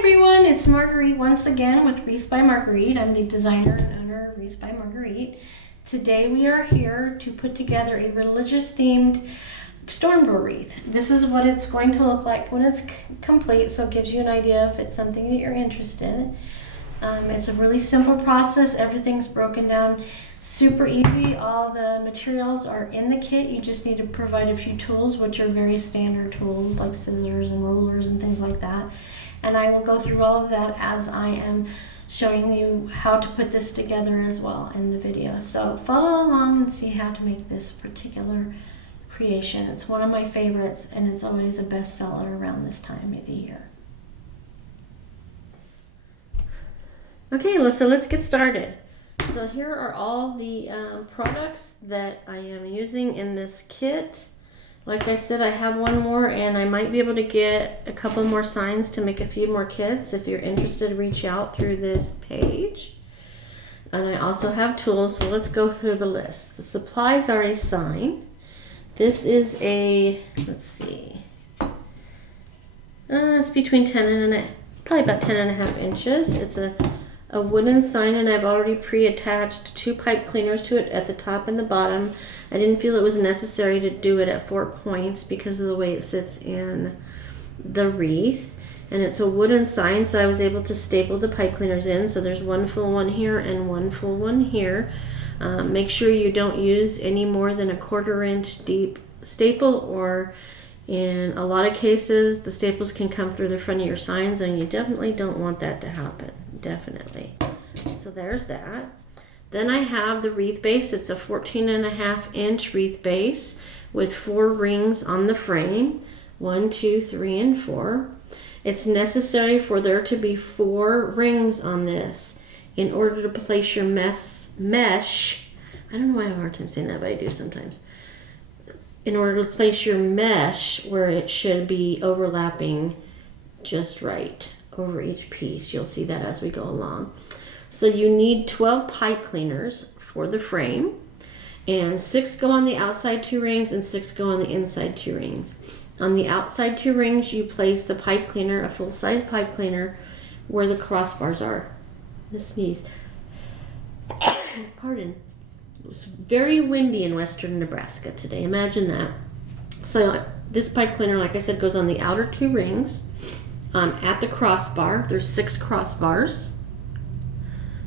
everyone, it's Marguerite once again with Wreath by Marguerite. I'm the designer and owner of Wreath by Marguerite. Today we are here to put together a religious themed storm door wreath. This is what it's going to look like when it's complete, so it gives you an idea if it's something that you're interested in. It's a really simple process. Everything's broken down super easy. All the materials are in the kit. You just need to provide a few tools, which are very standard tools like scissors and rulers and things like that. And I will go through all of that as I am showing you how to put this together as well in the video. So follow along and see how to make this particular creation. It's one of my favorites, and it's always a bestseller around this time of the year. Okay, so let's get started. So here are all the products that I am using in this kit. Like I said, I have one more, and I might be able to get a couple more signs to make a few more kits. If you're interested, reach out through this page. And I also have tools, so let's go through the list. The supplies are a sign. This is a, let's see, it's between 10 and probably about 10.5 inches. It's a wooden sign, and I've already pre-attached 2 pipe cleaners to it at the top and the bottom. I didn't feel it was necessary to do it at 4 points because of the way it sits in the wreath. And it's a wooden sign, so I was able to staple the pipe cleaners in. So there's one full one here and one full one here. Make sure you don't use any more than a 1/4 inch deep staple, or in a lot of cases the staples can come through the front of your signs, and you definitely don't want that to happen. Definitely. So there's that. Then I have the wreath base. It's a 14.5 inch wreath base with 4 rings on the frame. 1, 2, 3, and 4. It's necessary for there to be 4 rings on this in order to place your mesh. I don't know why I have a hard time saying that, but I do sometimes. In order to place your mesh where it should be overlapping just right over each piece. You'll see that as we go along. So you need 12 pipe cleaners for the frame, and 6 go on the outside 2 rings and 6 go on the inside 2 rings. On the outside 2 rings, you place the pipe cleaner, a full-size pipe cleaner, where the crossbars are. I'm gonna sneeze. Pardon. It was very windy in western Nebraska today. Imagine that. So this pipe cleaner, like I said, goes on the outer 2 rings. At the crossbar, there's 6 crossbars.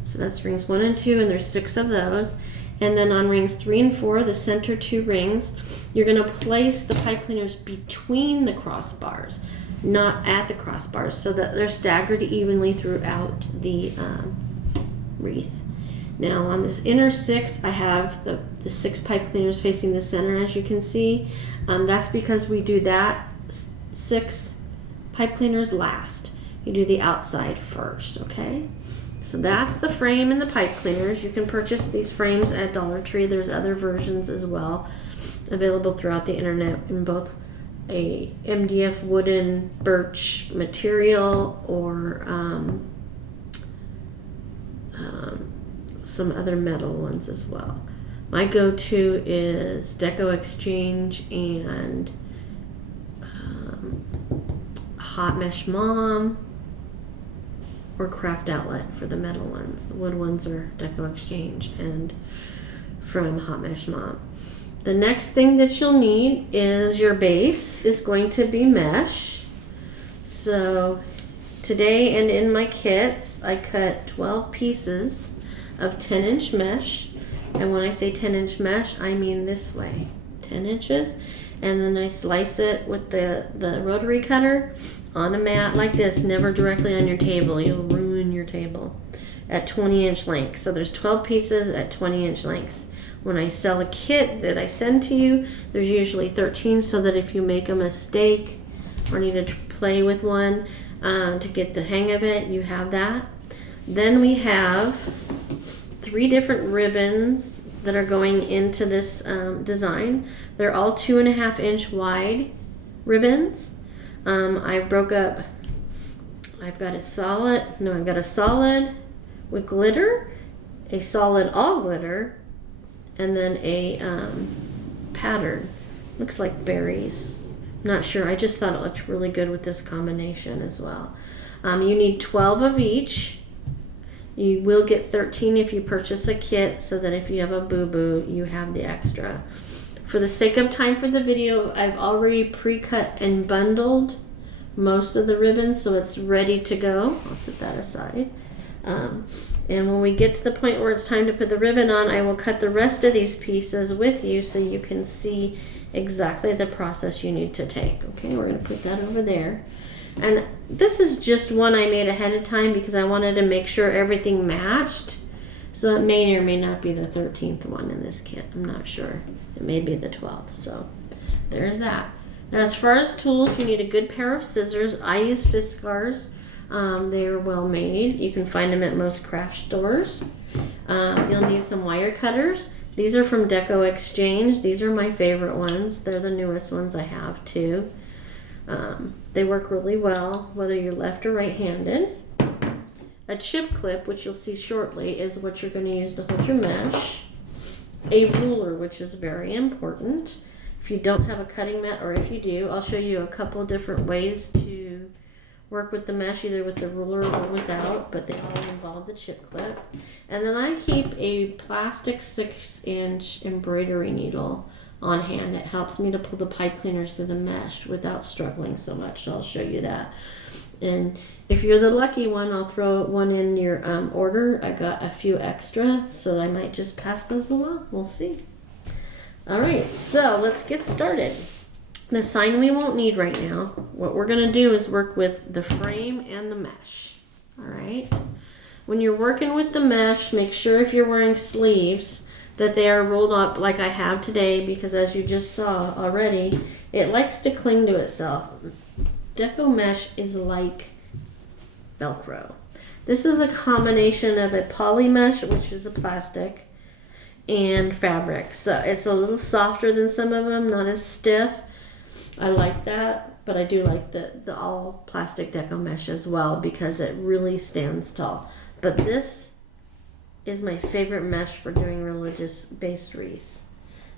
So that's rings 1 and 2, and there's 6 of those. And then on rings 3 and 4, the center 2 rings, you're going to place the pipe cleaners between the crossbars, not at the crossbars, so that they're staggered evenly throughout the wreath. Now on the inner 6, I have the 6 pipe cleaners facing the center, as you can see. That's because we do that 6 pipe cleaners last. You do the outside first, okay? So that's the frame and the pipe cleaners. You can purchase these frames at Dollar Tree. There's other versions as well available throughout the internet in both a MDF wooden birch material or some other metal ones as well. My go-to is Deco Exchange and Hot Mesh Mom, or Craft Outlet for the metal ones. The wood ones are Deco Exchange and from Hot Mesh Mom. The next thing that you'll need is your base is going to be mesh. So today and in my kits, I cut 12 pieces of 10-inch mesh. And when I say 10-inch mesh, I mean this way, 10 inches. And then I slice it with the rotary cutter on a mat like this, never directly on your table. You'll ruin your table. At 20-inch length. So there's 12 pieces at 20-inch lengths. When I sell a kit that I send to you, there's usually 13, so that if you make a mistake or need to play with one to get the hang of it, you have that. Then we have 3 different ribbons that are going into this design. They're all 2.5 inch wide ribbons. I broke up, I've got a solid with glitter, a solid all glitter, and then a pattern. Looks like berries. Not sure, I just thought it looked really good with this combination as well. You need 12 of each. You will get 13 if you purchase a kit, so that if you have a boo-boo, you have the extra. For the sake of time for the video, I've already pre-cut and bundled most of the ribbon, so it's ready to go. I'll set that aside. And when we get to the point where it's time to put the ribbon on, I will cut the rest of these pieces with you so you can see exactly the process you need to take. Okay, we're going to put that over there. And this is just one I made ahead of time because I wanted to make sure everything matched. So it may or may not be the 13th one in this kit. I'm not sure. It may be the 12th. So there's that. Now as far as tools, you need a good pair of scissors. I use Fiskars. They are well made. You can find them at most craft stores. You'll need some wire cutters. These are from Deco Exchange. These are my favorite ones. They're the newest ones I have too. They work really well, whether you're left or right-handed. A chip clip, which you'll see shortly, is what you're going to use to hold your mesh. A ruler, which is very important. If you don't have a cutting mat, or if you do, I'll show you a couple different ways to work with the mesh, either with the ruler or without, but they all involve the chip clip. And then I keep a plastic 6-inch embroidery needle on hand. It helps me to pull the pipe cleaners through the mesh without struggling so much. So I'll show you that. And if you're the lucky one, I'll throw one in your order. I got a few extra, so I might just pass those along. We'll see. All right, so let's get started. The sign we won't need right now. What we're going to do is work with the frame and the mesh. All right. When you're working with the mesh, make sure if you're wearing sleeves that they are rolled up like I have today, because as you just saw already, it likes to cling to itself. Deco mesh is like Velcro. This is a combination of a poly mesh, which is a plastic, and fabric. So it's a little softer than some of them, not as stiff. I like that, but I do like the all plastic deco mesh as well because it really stands tall. But this is my favorite mesh for doing religious based wreaths.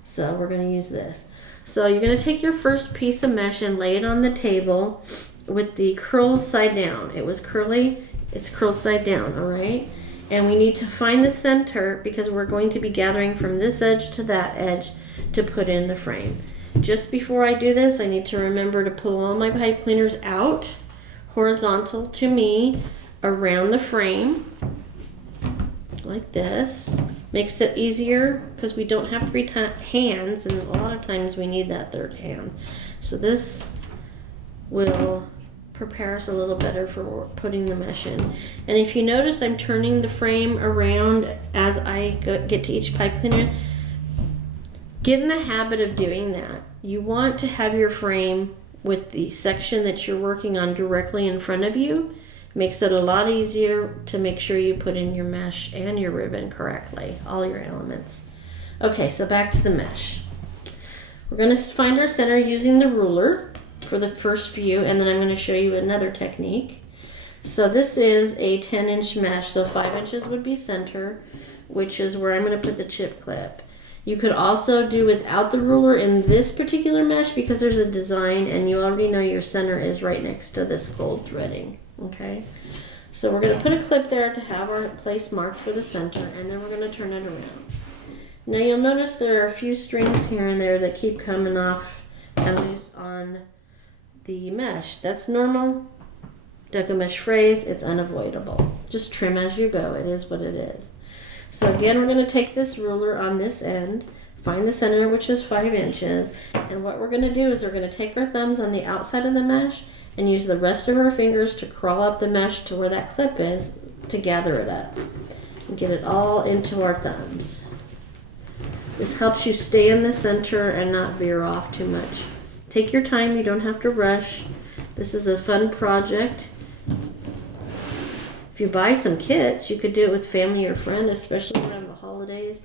So we're going to use this. So you're going to take your first piece of mesh and lay it on the table with the curled side down. It was curly, it's curled side down, all right? And we need to find the center because we're going to be gathering from this edge to that edge to put in the frame. Just before I do this, I need to remember to pull all my pipe cleaners out horizontal to me around the frame like this. Makes it easier because we don't have 3 hands, and a lot of times we need that third hand. So this will prepare us a little better for putting the mesh in. And if you notice, I'm turning the frame around as I get to each pipe cleaner. Get in the habit of doing that. You want to have your frame with the section that you're working on directly in front of you. Makes it a lot easier to make sure you put in your mesh and your ribbon correctly, all your elements. Okay, so back to the mesh. We're going to find our center using the ruler for the first few, and then I'm going to show you another technique. So this is a 10-inch mesh, so 5 inches would be center, which is where I'm going to put the chip clip. You could also do without the ruler in this particular mesh because there's a design and you already know your center is right next to this gold threading. Okay, so we're going to put a clip there to have our place marked for the center, and then we're going to turn it around. Now you'll notice there are a few strings here and there that keep coming off and loose on the mesh. That's normal. Deco mesh phrase, it's unavoidable. Just trim as you go. It is what it is. So again, we're going to take this ruler on this end, find the center, which is 5 inches, and what we're going to do is we're going to take our thumbs on the outside of the mesh and use the rest of our fingers to crawl up the mesh to where that clip is to gather it up and get it all into our thumbs. This helps you stay in the center and not veer off too much. Take your time, you don't have to rush. This is a fun project. If you buy some kits, you could do it with family or friend, especially around the holidays,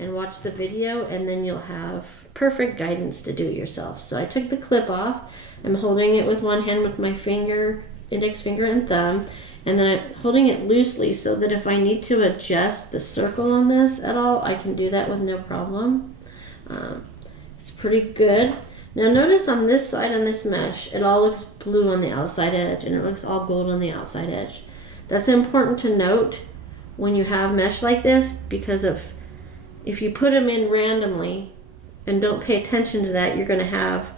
and watch the video, and then you'll have perfect guidance to do it yourself. So I took the clip off. I'm holding it with one hand with my finger, index finger and thumb, and then I'm holding it loosely so that if I need to adjust the circle on this at all, I can do that with no problem. It's pretty good. Now notice on this side on this mesh, it all looks blue on the outside edge and it looks all gold on the outside edge. That's important to note when you have mesh like this, because if you put them in randomly and don't pay attention to that, you're going to have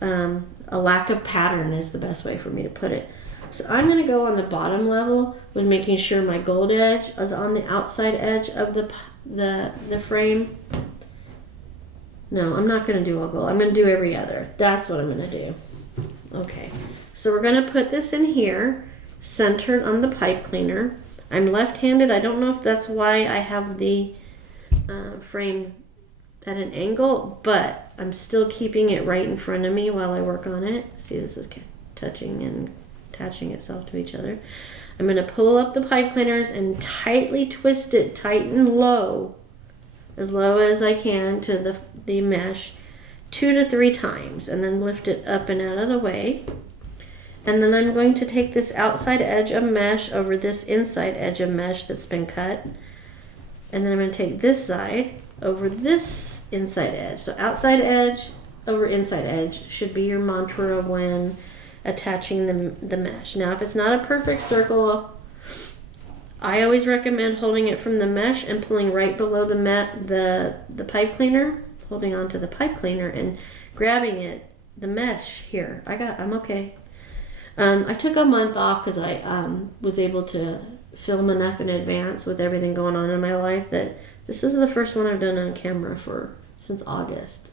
a lack of pattern is the best way for me to put it. So I'm going to go on the bottom level with making sure my gold edge is on the outside edge of the frame. No, I'm not going to do all gold. I'm going to do every other. That's what I'm going to do. Okay, so we're going to put this in here, centered on the pipe cleaner. I'm left-handed. I don't know if that's why I have the frame at an angle, but I'm still keeping it right in front of me while I work on it. See, this is touching and attaching itself to each other. I'm going to pull up the pipe cleaners and tightly twist it, tight and low, as low as I can to the mesh 2 to 3 times, and then lift it up and out of the way. And then I'm going to take this outside edge of mesh over this inside edge of mesh that's been cut, and then I'm going to take this side over this inside edge. So outside edge over inside edge should be your mantra when attaching the mesh. Now if it's not a perfect circle, I always recommend holding it from the mesh and pulling right below the pipe cleaner, holding onto the pipe cleaner and grabbing it, the mesh here. I'm okay. I took a month off because I was able to film enough in advance with everything going on in my life that this is the first one I've done on camera since August.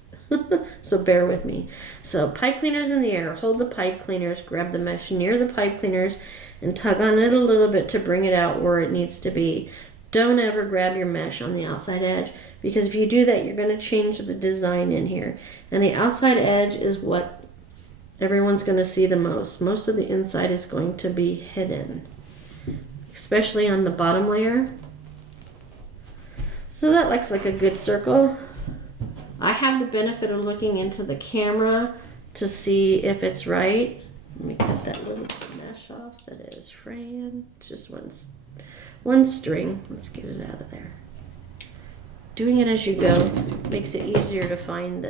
So bear with me. So pipe cleaners in the air, hold the pipe cleaners, grab the mesh near the pipe cleaners and tug on it a little bit to bring it out where it needs to be. Don't ever grab your mesh on the outside edge, because if you do that, you're going to change the design in here. And the outside edge is what everyone's going to see the most. Most of the inside is going to be hidden, especially on the bottom layer. So that looks like a good circle. I have the benefit of looking into the camera to see if it's right. Let me get that little mesh off that is fraying. It's just one string. Let's get it out of there. Doing it as you go makes it easier to find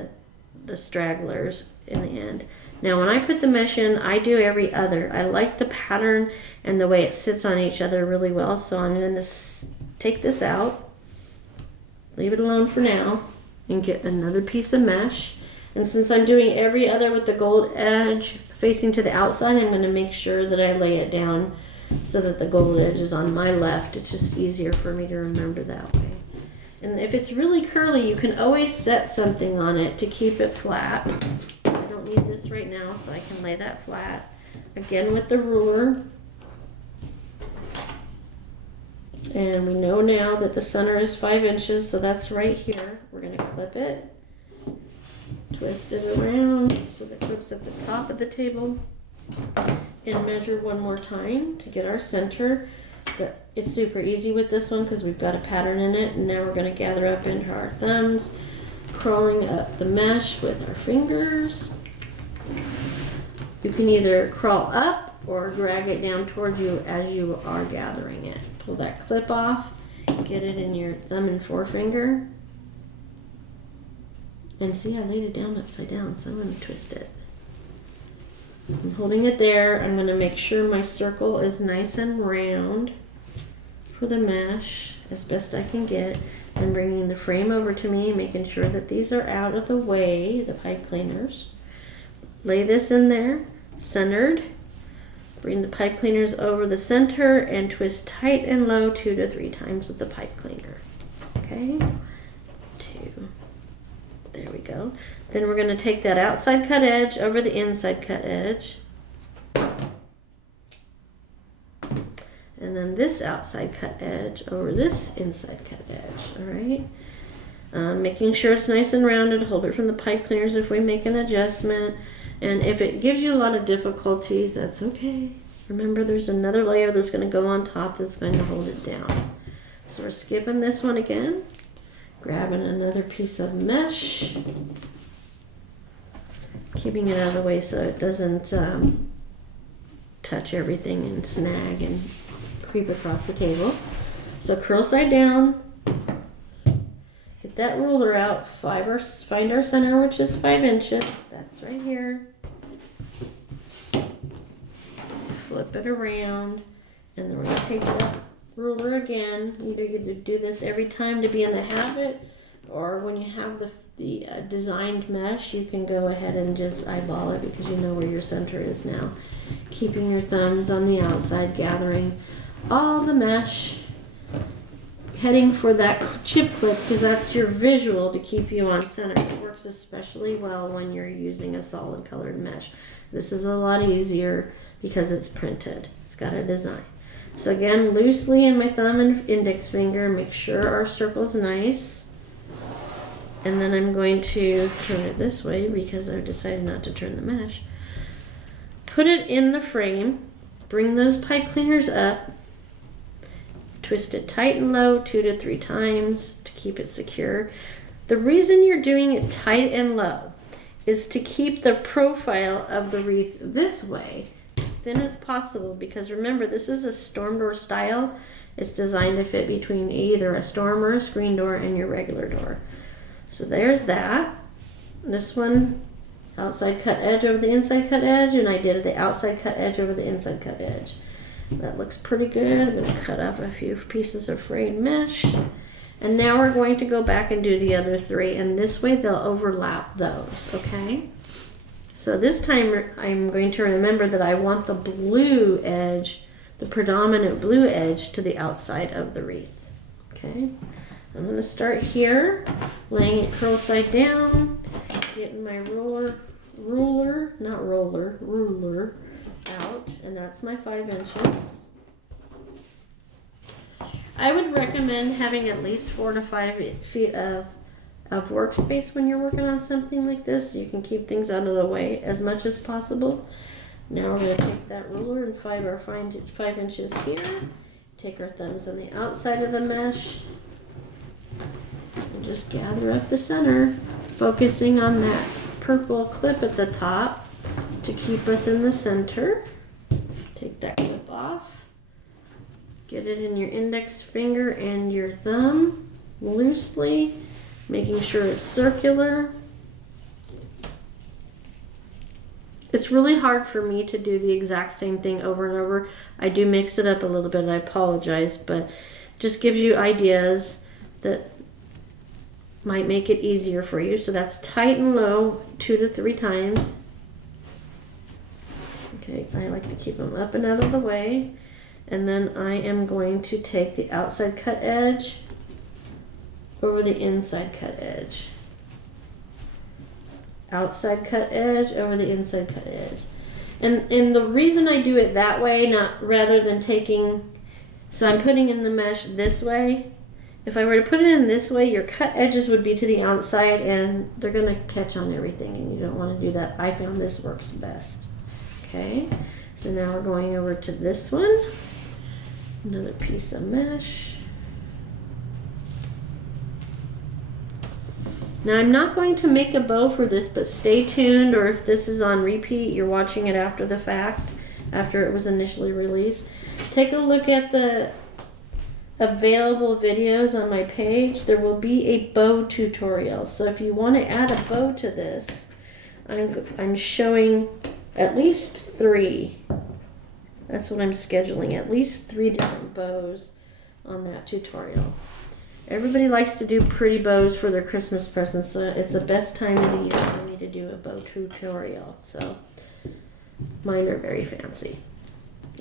the stragglers in the end. Now when I put the mesh in, I do every other. I like the pattern and the way it sits on each other really well, so I'm going to take this out, leave it alone for now, and get another piece of mesh. And since I'm doing every other with the gold edge facing to the outside, I'm going to make sure that I lay it down so that the gold edge is on my left. It's just easier for me to remember that way. And if it's really curly, you can always set something on it to keep it flat. I don't need this right now, so I can lay that flat. Again with the ruler. And we know now that the center is 5 inches, so that's right here. We're going to clip it, twist it around so that it clips at the top of the table, and measure one more time to get our center. But it's super easy with this one because we've got a pattern in it, and now we're going to gather up into our thumbs, crawling up the mesh with our fingers. You can either crawl up or drag it down towards you as you are gathering it. Pull that clip off, get it in your thumb and forefinger, and see, I laid it down upside down, so I'm going to twist it. I'm holding it there. I'm going to make sure my circle is nice and round for the mesh as best I can get, and bringing the frame over to me, making sure that these are out of the way, the pipe cleaners. Lay this in there, centered. Bring the pipe cleaners over the center and twist tight and low 2 to 3 times with the pipe cleaner. Okay, 2. There we go. Then we're going to take that outside cut edge over the inside cut edge. And then this outside cut edge over this inside cut edge. All right. Making sure it's nice and rounded. Hold it from the pipe cleaners if we make an adjustment. And if it gives you a lot of difficulties, that's okay. Remember, there's another layer that's going to go on top that's going to hold it down. So we're skipping this one again. Grabbing another piece of mesh. Keeping it out of the way so it doesn't touch everything and snag and creep across the table. So curl side down. Get that ruler out, find our center, which is 5 inches. That's right here. Flip it around, and then we're going to take that ruler again. Either you do this every time to be in the habit, or when you have the designed mesh, you can go ahead and just eyeball it because you know where your center is now. Keeping your thumbs on the outside, gathering all the mesh, heading for that chip clip because that's your visual to keep you on center. It works especially well when you're using a solid colored mesh. This is a lot easier because it's printed. It's got a design. So again, loosely in my thumb and index finger, make sure our circle's nice. And then I'm going to turn it this way because I've decided not to turn the mesh. Put it in the frame, bring those pipe cleaners up, twist it tight and low 2 to 3 times to keep it secure. The reason you're doing it tight and low is to keep the profile of the wreath this way, as thin as possible, because remember, this is a storm door style. It's designed to fit between either a storm or a screen door and your regular door. So there's that. This one, outside cut edge over the inside cut edge, and I did the outside cut edge over the inside cut edge. That looks pretty good. I'm going to cut up a few pieces of frayed mesh. And now we're going to go back and do the other 3, and this way they'll overlap those, okay? So this time I'm going to remember that I want the blue edge, the predominant blue edge, to the outside of the wreath, okay? I'm going to start here, laying it curl side down, getting my ruler out, and that's my 5 inches. I would recommend having at least 4 to 5 feet of workspace when you're working on something like this, so you can keep things out of the way as much as possible. Now we're going to take that ruler and 5 inches here, take our thumbs on the outside of the mesh, and just gather up the center, focusing on that purple clip at the top to keep us in the center. Take that clip off. Get it in your index finger and your thumb loosely, making sure it's circular. It's really hard for me to do the exact same thing over and over. I do mix it up a little bit, I apologize, but just gives you ideas that might make it easier for you. So that's tight and low 2 to 3 times. Okay, I like to keep them up and out of the way. And then I am going to take the outside cut edge over the inside cut edge. Outside cut edge over the inside cut edge. And the reason I do it that way, rather than taking, so I'm putting in the mesh this way. If I were to put it in this way, your cut edges would be to the outside and they're going to catch on everything, and you don't want to do that. I found this works best. Okay, so now we're going over to this one. Another piece of mesh. Now I'm not going to make a bow for this, but stay tuned, or if this is on repeat, you're watching it after the fact, after it was initially released. Take a look at the available videos on my page. There will be a bow tutorial. So if you want to add a bow to this, I'm showing at least 3. That's what I'm scheduling, at least 3 different bows on that tutorial. Everybody likes to do pretty bows for their Christmas presents, so it's the best time of the year for me to do a bow tutorial. So mine are very fancy,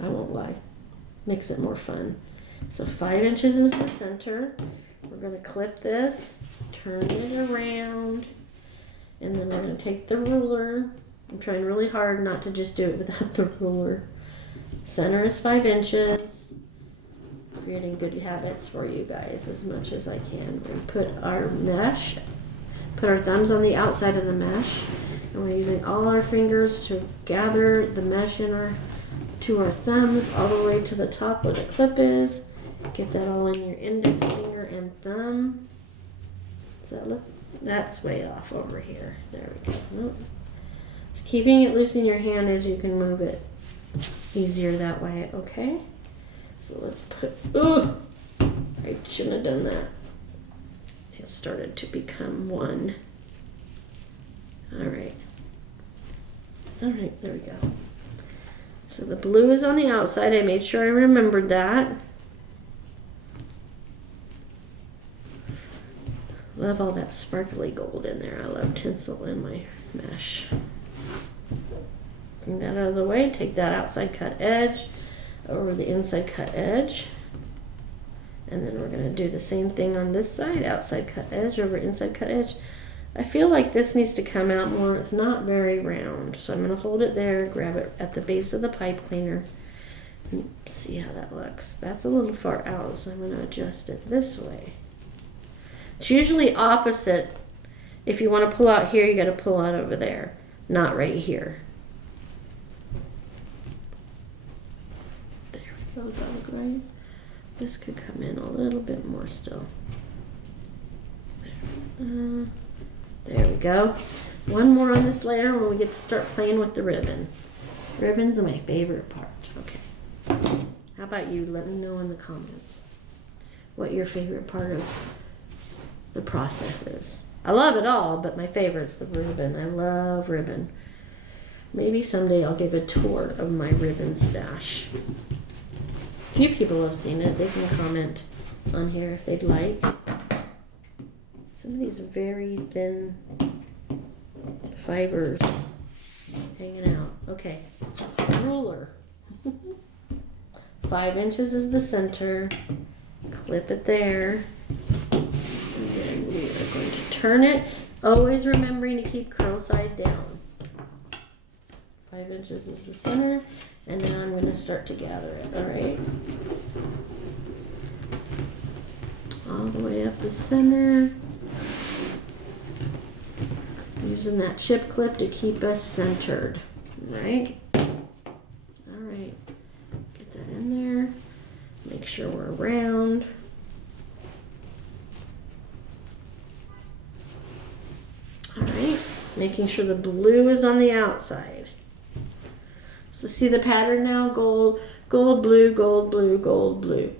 I won't lie. Makes it more fun. So 5 inches is the center. We're going to clip this, turn it around, and then we're going to take the ruler. I'm trying really hard not to just do it without the ruler. Center is 5 inches. Creating good habits for you guys as much as I can. We put our mesh, put our thumbs on the outside of the mesh, and we're using all our fingers to gather the mesh to our thumbs all the way to the top where the clip is. Get that all in your index finger and thumb. Does that look? That's way off over here. There we go. Nope. Keeping it loose in your hand as you can move it easier that way, okay? So let's put, I shouldn't have done that. it started to become one. All right, there we go. So the blue is on the outside. I made sure I remembered that. Love all that sparkly gold in there. I love tinsel in my mesh. Bring that out of the way. Take that outside cut edge over the inside cut edge. And then we're going to do the same thing on this side. Outside cut edge over inside cut edge. I feel like this needs to come out more. It's not very round. So I'm going to hold it there, grab it at the base of the pipe cleaner, and see how that looks. That's a little far out, so I'm going to adjust it this way. It's usually opposite. If you want to pull out here, you got to pull out over there, not right here. There we go. Does that look right? This could come in a little bit more still. There we go. One more on this layer when we get to start playing with the ribbon. Ribbons are my favorite part. Okay. How about you? Let me know in the comments what your favorite part of the process is. I love it all, but my favorite's the ribbon. I love ribbon. Maybe someday I'll give a tour of my ribbon stash. A few people have seen it. They can comment on here if they'd like. Some of these very thin fibers hanging out. Okay, ruler. 5 inches is the center. Clip it there. And then we are going to turn it, always remembering to keep curl side down. 5 inches is the center, and then I'm going to start to gather it, all right? All the way up the center. Using that chip clip to keep us centered, right? All right, get that in there. Make sure we're round. All right, making sure the blue is on the outside. So see the pattern now? Gold, gold, blue, gold, blue, gold, blue.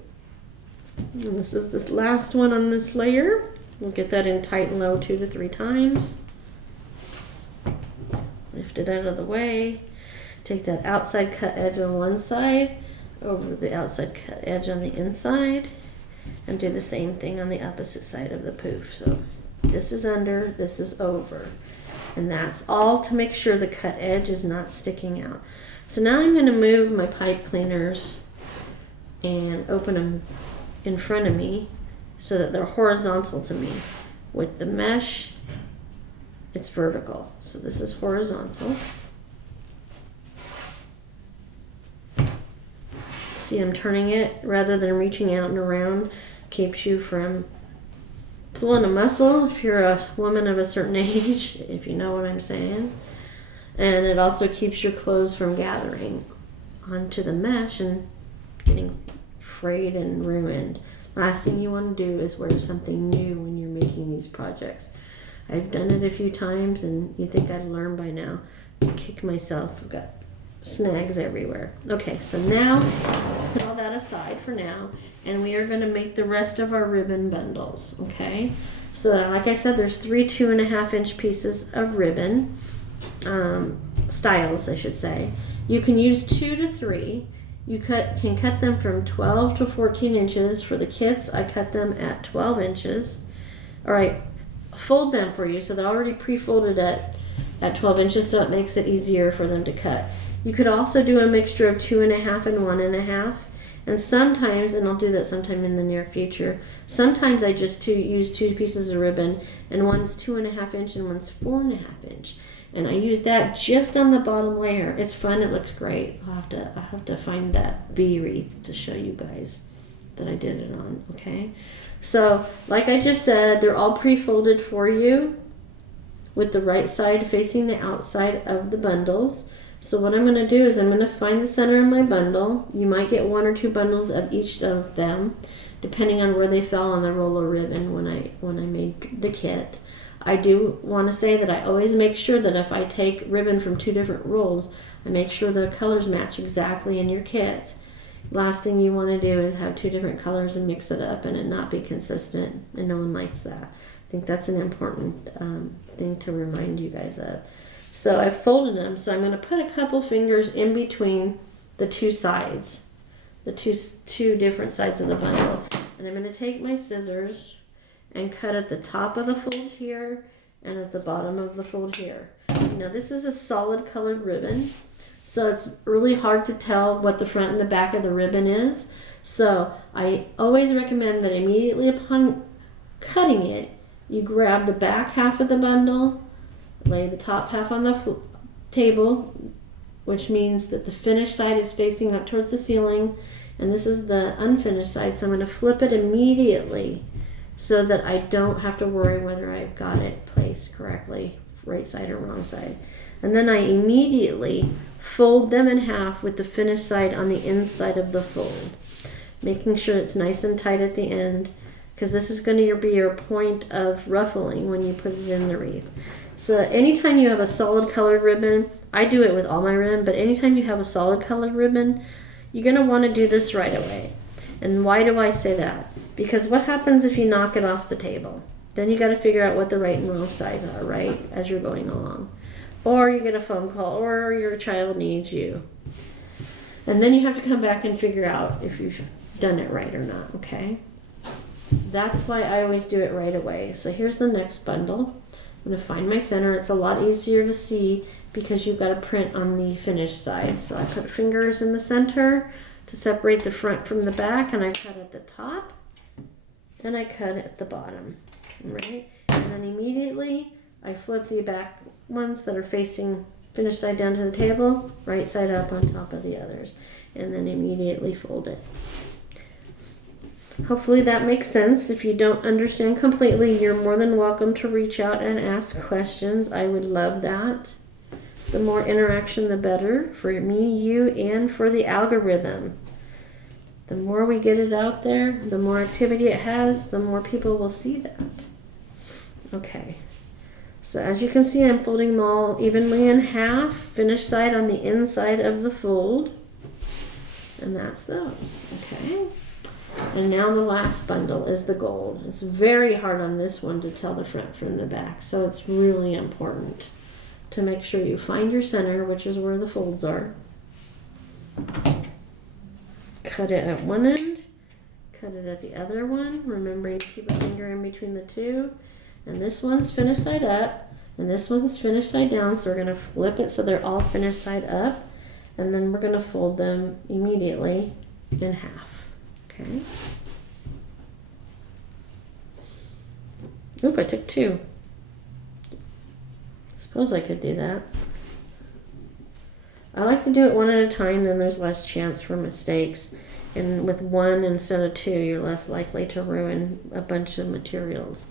And this is this last one on this layer. We'll get that in tight and low 2 to 3 times. Lift it out of the way. Take that outside cut edge on one side over the outside cut edge on the inside, and do the same thing on the opposite side of the poof. So this is under, this is over. And that's all to make sure the cut edge is not sticking out. So now I'm going to move my pipe cleaners and open them in front of me so that they're horizontal to me. With the mesh, it's vertical. So this is horizontal. See, I'm turning it rather than reaching out and around. Keeps you from pulling a muscle if you're a woman of a certain age, if you know what I'm saying. And it also keeps your clothes from gathering onto the mesh and getting frayed and ruined. Last thing you want to do is wear something new when you're making these projects. I've done it a few times, and you think I'd learn by now. I kick myself. I've got snags everywhere. Okay, so now let's put all that aside for now, and we are going to make the rest of our ribbon bundles. Okay, so like I said, there's 3 2.5-inch pieces of ribbon, styles I should say. You can use 2 to 3. You can cut them from 12 to 14 inches. For the kits, I cut them at 12 inches. All right, fold them for you, so they're already pre-folded at 12 inches, so it makes it easier for them to cut. You could also do a mixture of 2.5 and 1.5, and sometimes, and I'll do that sometime in the near future, sometimes I just use 2 pieces of ribbon, and one's 2.5 inch and one's 4.5 inch, and I use that just on the bottom layer. It's fun, it looks great. I'll have to find that bee wreath to show you guys that I did it on. Okay, so like I just said, they're all pre-folded for you with the right side facing the outside of the bundles. So what I'm going to do is I'm going to find the center of my bundle. You might get 1 or 2 bundles of each of them, depending on where they fell on the roll of ribbon when I made the kit. I do want to say that I always make sure that if I take ribbon from 2 different rolls, I make sure the colors match exactly in your kits. Last thing you want to do is have two different colors and mix it up and it not be consistent, and no one likes that. I think that's an important thing to remind you guys of. So I folded them, so I'm going to put a couple fingers in between the two sides, the two different sides of the bundle. And I'm going to take my scissors and cut at the top of the fold here and at the bottom of the fold here. Now this is a solid colored ribbon, so it's really hard to tell what the front and the back of the ribbon is. So I always recommend that immediately upon cutting it, you grab the back half of the bundle, lay the top half on the table, which means that the finished side is facing up towards the ceiling, and this is the unfinished side, so I'm going to flip it immediately so that I don't have to worry whether I've got it placed correctly, right side or wrong side. And then I immediately fold them in half with the finished side on the inside of the fold, making sure it's nice and tight at the end, because this is going to be your point of ruffling when you put it in the wreath. So anytime you have a solid colored ribbon, I do it with all my ribbon, but anytime you have a solid colored ribbon, you're going to want to do this right away. And why do I say that? Because what happens if you knock it off the table? Then you got to figure out what the right and wrong sides are, right, as you're going along. Or you get a phone call, or your child needs you. And then you have to come back and figure out if you've done it right or not, okay? So that's why I always do it right away. So here's the next bundle. I'm going to find my center. It's a lot easier to see because you've got a print on the finished side. So I put fingers in the center to separate the front from the back, and I cut at the top and I cut at the bottom, right? And then immediately I flip the back ones that are facing finished side down to the table, right side up on top of the others, and then immediately fold it. Hopefully that makes sense. If you don't understand completely, you're more than welcome to reach out and ask questions. I would love that. The more interaction, the better for me, you, and for the algorithm. The more we get it out there, the more activity it has, the more people will see that. Okay. So as you can see, I'm folding them all evenly in half, finished side on the inside of the fold. And that's those, okay? And now the last bundle is the gold. It's very hard on this one to tell the front from the back, so it's really important to make sure you find your center, which is where the folds are. Cut it at one end, cut it at the other one, remembering to keep a finger in between the two. And this one's finished side up, and this one's finished side down, so we're going to flip it so they're all finished side up, and then we're going to fold them immediately in half. Okay. Oop, I took two. Suppose I could do that. I like to do it one at a time, then there's less chance for mistakes. And with one instead of two, you're less likely to ruin a bunch of materials.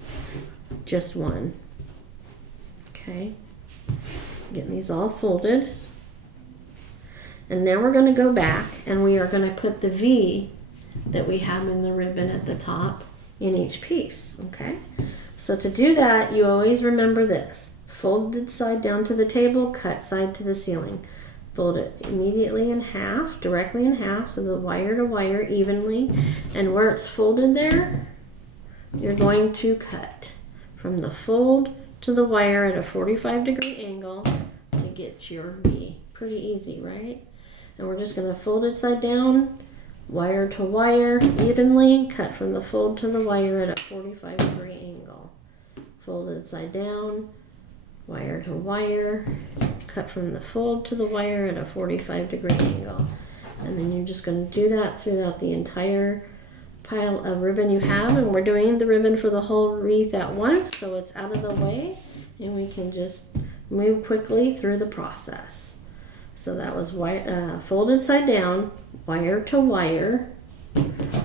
Just one. Okay. Getting these all folded. And now we're going to go back and we are going to put the V that we have in the ribbon at the top in each piece, okay? So to do that, you always remember this. Folded side down to the table, cut side to the ceiling. Fold it immediately in half, directly in half, so the wire to wire evenly. And where it's folded there, you're going to cut from the fold to the wire at a 45-degree angle to get your V. Pretty easy, right? And we're just going to fold it side down, wire to wire evenly, cut from the fold to the wire at a 45-degree angle. Folded side down, wire to wire, cut from the fold to the wire at a 45-degree angle. And then you're just going to do that throughout the entire pile of ribbon you have. And we're doing the ribbon for the whole wreath at once, so it's out of the way and we can just move quickly through the process. So that was folded side down, wire to wire,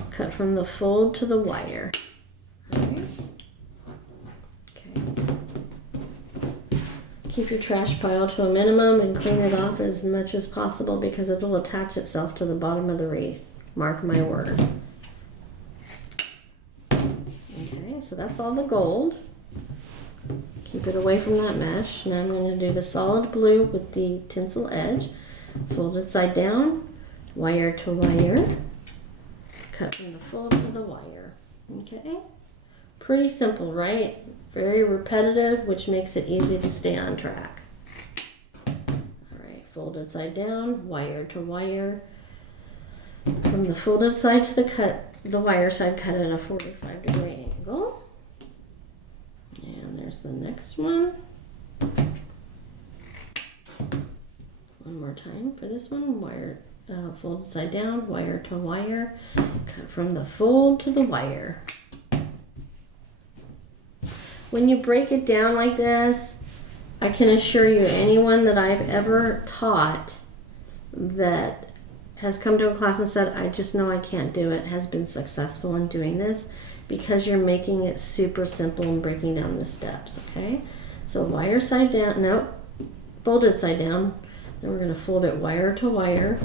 cut from the fold to the wire. Okay. Keep your trash pile to a minimum and clean it off as much as possible because it'll attach itself to the bottom of the wreath. Mark my word. Okay, so that's all the gold. Keep it away from that mesh. Now I'm going to do the solid blue with the tinsel edge. Fold it side down, wire to wire, cut from the fold to the wire. Okay, pretty simple, right? Very repetitive, which makes it easy to stay on track. All right, folded side down, wire to wire. From the folded side to the wire side, cut at a 45-degree angle. And there's the next one. One more time for this one, wire, folded side down, wire to wire, cut from the fold to the wire. When you break it down like this, I can assure you anyone that I've ever taught that has come to a class and said, I just know I can't do it, has been successful in doing this because you're making it super simple and breaking down the steps, okay? So wire side down, no, folded side down, then we're going to fold it wire to wire.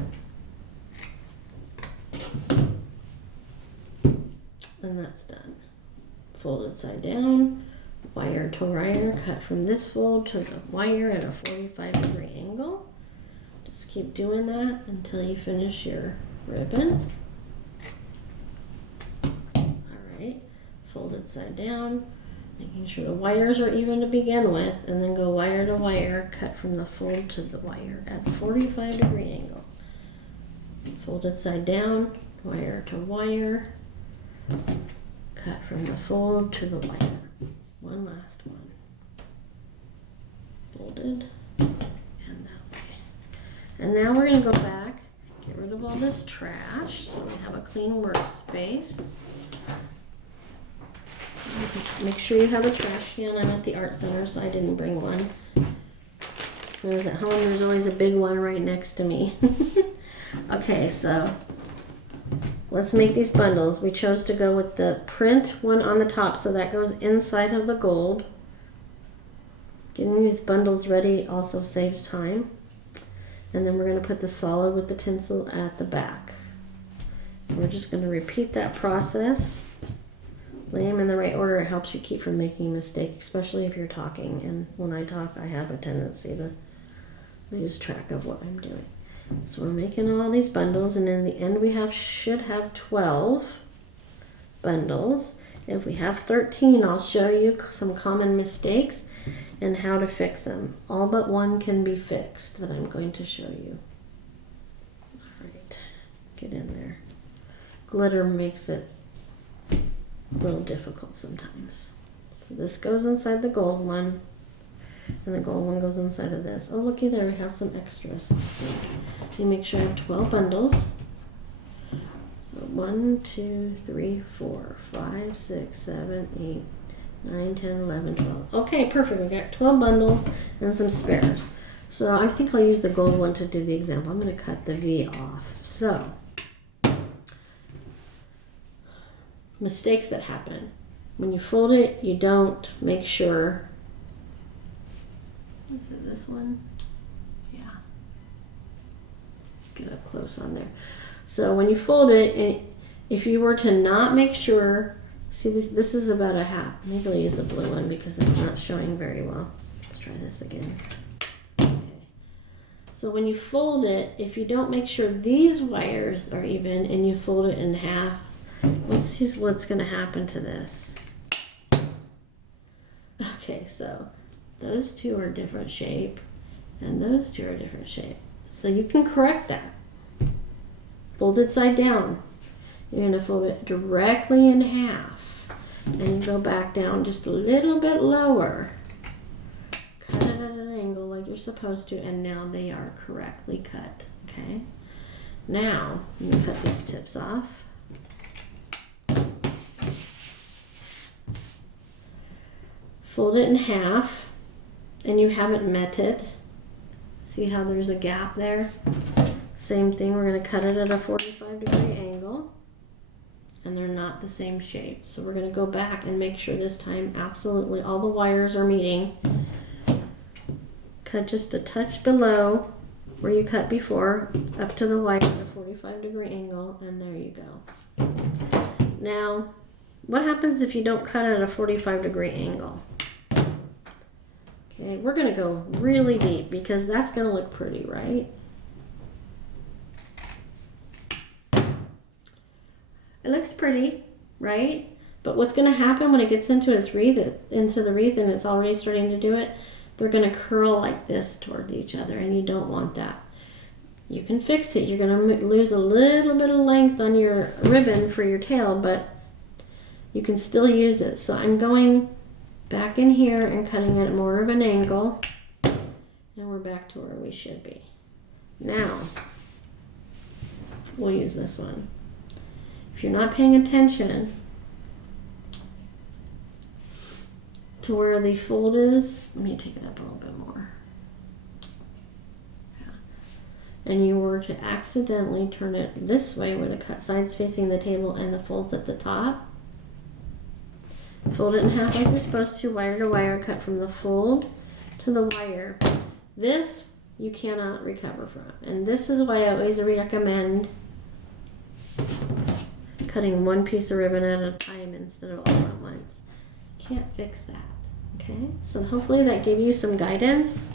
And that's done. Folded side down, wire to wire, cut from this fold to the wire at a 45-degree angle. Just keep doing that until you finish your ribbon. All right, folded side down, making sure the wires are even to begin with, and then go wire to wire, cut from the fold to the wire at a 45-degree angle. Folded side down, wire to wire, cut from the fold to the wire. One last one. Folded, and that way. And now we're going to go back, get rid of all this trash, so we have a clean workspace. Make sure you have a trash can. I'm at the art center, so I didn't bring one. When I was at home, there's always a big one right next to me. Okay, so let's make these bundles. We chose to go with the print one on the top, so that goes inside of the gold. Getting these bundles ready also saves time. And then we're going to put the solid with the tinsel at the back. And we're just going to repeat that process. Lay them in the right order. It helps you keep from making a mistake, especially if you're talking. And when I talk, I have a tendency to lose track of what I'm doing. So we're making all these bundles, and in the end we should have 12 bundles. If we have 13, I'll show you some common mistakes and how to fix them. All but one can be fixed that I'm going to show you. All right, get in there. Glitter makes it a little difficult sometimes. So this goes inside the gold one, and the gold one goes inside of this. Oh, looky there, we have some extras. So you make sure I have 12 bundles. So 1, 2, 3, 4, 5, 6, 7, 8, 9, 10, 11, 12. Okay, perfect. We got 12 bundles and some spares. So I think I'll use the gold one to do the example. I'm going to cut the V off. So, mistakes that happen. When you fold it, you don't make sure. Is it this one? Yeah. Let's get up close on there. So when you fold it, and if you were to not make sure, see this is about a half. Maybe I'll use the blue one because it's not showing very well. Let's try this again. Okay. So when you fold it, if you don't make sure these wires are even and you fold it in half, let's see what's going to happen to this. Okay, so those two are different shape and those two are different shape. So you can correct that. Fold it side down. You're going to fold it directly in half. And you go back down just a little bit lower. Cut it at an angle like you're supposed to, and now they are correctly cut. Okay? Now, I'm going to cut these tips off. Fold it in half, and you haven't met it. See how there's a gap there? Same thing, we're going to cut it at a 45-degree angle, and they're not the same shape. So we're going to go back and make sure this time absolutely all the wires are meeting. Cut just a touch below where you cut before, up to the wire at a 45-degree angle, and there you go. Now, what happens if you don't cut at a 45-degree angle? Okay, we're going to go really deep because that's going to look pretty, right? It looks pretty, right? But what's going to happen when it gets into the wreath, and it's already starting to do it, they're going to curl like this towards each other, and you don't want that. You can fix it. You're going to lose a little bit of length on your ribbon for your tail, but you can still use it. So I'm going back in here and cutting it at more of an angle, and we're back to where we should be. Now, we'll use this one. If you're not paying attention to where the fold is, let me take it up a little bit more. Yeah. And you were to accidentally turn it this way where the cut side's facing the table and the fold's at the top, fold it in half like you're supposed to, wire to wire, cut from the fold to the wire. This you cannot recover from. And this is why I always recommend cutting one piece of ribbon at a time instead of all at once. Can't fix that. Okay, so hopefully that gave you some guidance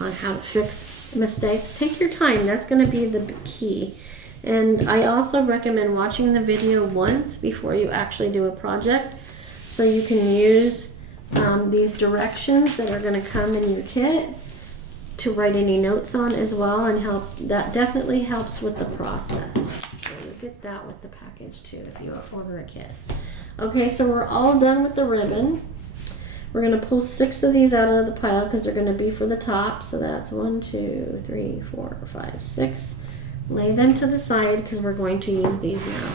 on how to fix mistakes. Take your time, that's going to be the key. And I also recommend watching the video once before you actually do a project, so you can use these directions that are going to come in your kit to write any notes on as well, and help. That definitely helps with the process. So you'll get that with the package too if you order a kit. Okay, so we're all done with the ribbon. We're going to pull 6 of these out of the pile because they're going to be for the top. So that's 1, 2, 3, 4, 5, 6. Lay them to the side because we're going to use these now.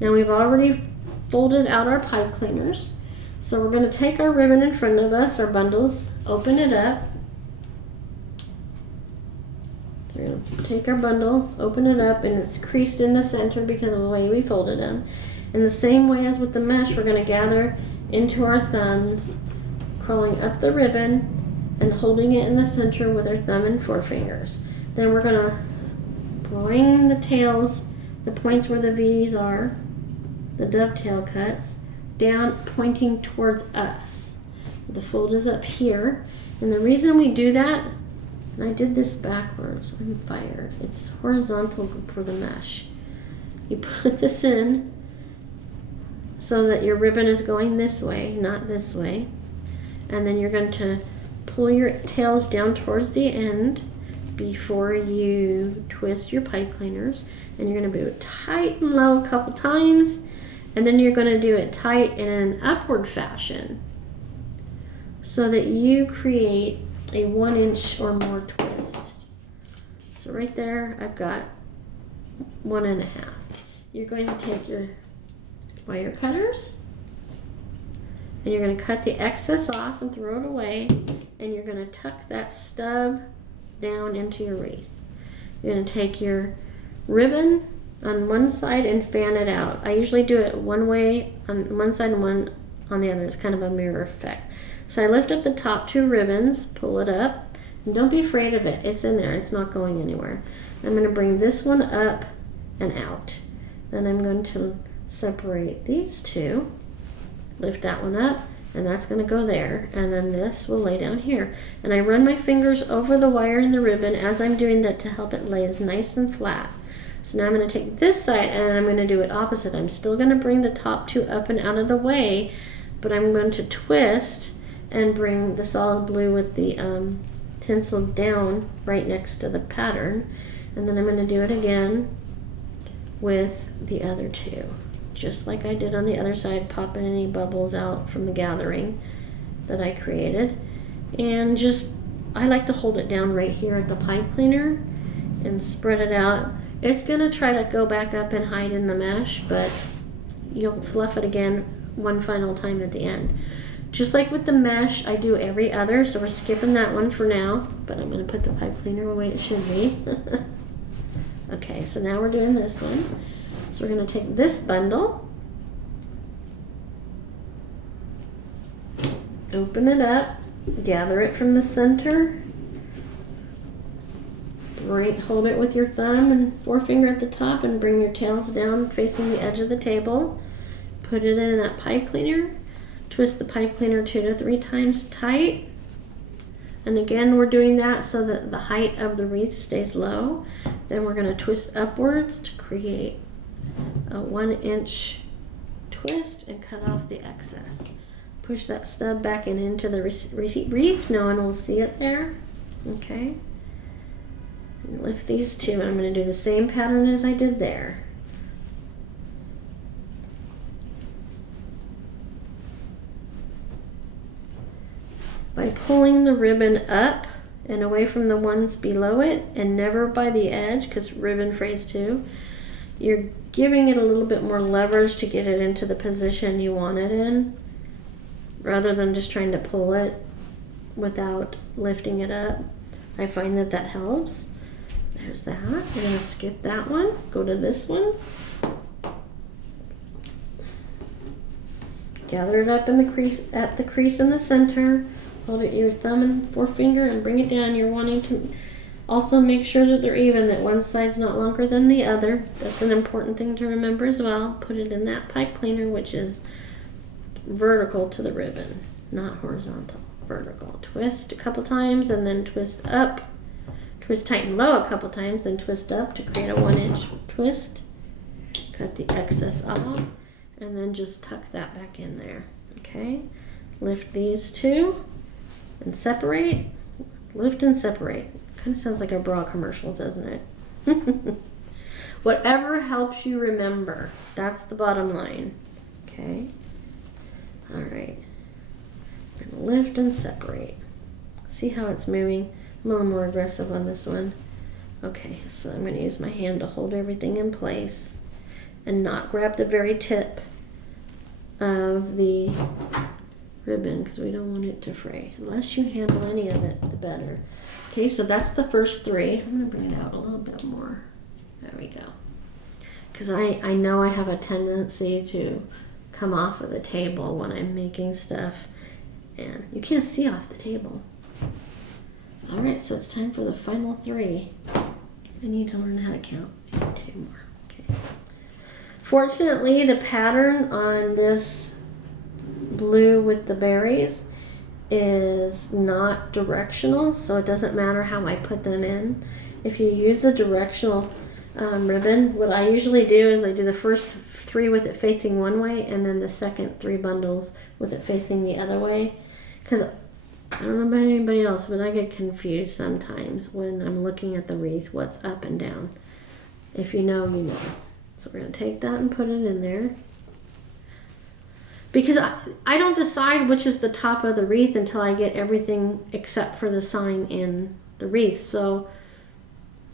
Now we've already folded out our pipe cleaners. So we're going to take our ribbon in front of us, our bundles, open it up. So we're going to take our bundle, open it up, and it's creased in the center because of the way we folded them. In the same way as with the mesh, we're going to gather into our thumbs, crawling up the ribbon and holding it in the center with our thumb and forefingers. Then we're going to bring the tails, the points where the V's are, the dovetail cuts, down pointing towards us. The fold is up here, and the reason we do that, and I did this backwards, I'm fired. It's horizontal for the mesh. You put this in so that your ribbon is going this way, not this way, and then you're going to pull your tails down towards the end before you twist your pipe cleaners, and you're going to do it tight and low a couple times, and then you're going to do it tight in an upward fashion so that you create a 1 inch or more twist. So right there I've got 1.5. You're going to take your wire cutters and you're going to cut the excess off and throw it away, and you're going to tuck that stub down into your wreath. You're going to take your ribbon on one side and fan it out. I usually do it one way on one side and one on the other. It's kind of a mirror effect. So I lift up the top 2 ribbons, pull it up, and don't be afraid of it. It's in there. It's not going anywhere. I'm going to bring this one up and out. Then I'm going to separate these 2, lift that one up, and that's going to go there, and then this will lay down here. And I run my fingers over the wire and the ribbon as I'm doing that to help it lay as nice and flat. So now I'm going to take this side and I'm going to do it opposite. I'm still going to bring the top 2 up and out of the way, but I'm going to twist and bring the solid blue with the tinsel down right next to the pattern. And then I'm going to do it again with the other 2. Just like I did on the other side, popping any bubbles out from the gathering that I created. And just, I like to hold it down right here at the pipe cleaner and spread it out. It's going to try to go back up and hide in the mesh, but you'll fluff it again one final time at the end. Just like with the mesh, I do every other, so we're skipping that one for now, but I'm going to put the pipe cleaner the way it should be. Okay, so now we're doing this one. So we're going to take this bundle, open it up, gather it from the center, hold it with your thumb and forefinger at the top, and bring your tails down facing the edge of the table. Put it in that pipe cleaner, twist the pipe cleaner 2 to 3 times tight, and again we're doing that so that the height of the wreath stays low. Then we're going to twist upwards to create a 1-inch twist and cut off the excess. Push that stub back into the wreath. No one will see it there. Okay. And lift these two, and I'm going to do the same pattern as I did there. By pulling the ribbon up and away from the ones below it, and never by the edge, because ribbon frays too, you're giving it a little bit more leverage to get it into the position you want it in, rather than just trying to pull it without lifting it up. I find that that helps. There's that. We're going to skip that one, go to this one. Gather it up in the crease, at the crease in the center. Hold it your thumb and forefinger and bring it down. You're wanting to also make sure that they're even, that one side's not longer than the other. That's an important thing to remember as well. Put it in that pipe cleaner, which is vertical to the ribbon, not horizontal, vertical. Twist a couple times and then twist up. Twist tight and low a couple times, then twist up to create a 1-inch twist. Cut the excess off and then just tuck that back in there. Okay, lift these two and separate. Lift and separate. Kind of sounds like a bra commercial, doesn't it? Whatever helps you remember. That's the bottom line. Okay. All right. And lift and separate. See how it's moving? I'm a little more aggressive on this one. Okay, so I'm going to use my hand to hold everything in place and not grab the very tip of the ribbon, because we don't want it to fray. Unless you handle any of it, the better. Okay, so that's the first three. I'm going to bring it out a little bit more. There we go. Because I know I have a tendency to come off of the table when I'm making stuff, and you can't see off the table. All right, so it's time for the final three. I need to learn how to count. I need 2 more. Okay. Fortunately, the pattern on this blue with the berries is not directional, so it doesn't matter how I put them in. If you use a directional ribbon, what I usually do is I do the first 3 with it facing one way, and then the second 3 bundles with it facing the other way, because I don't know about anybody else, but I get confused sometimes when I'm looking at the wreath, what's up and down. If you know, you know. So we're going to take that and put it in there. Because I don't decide which is the top of the wreath until I get everything except for the sign in the wreath. So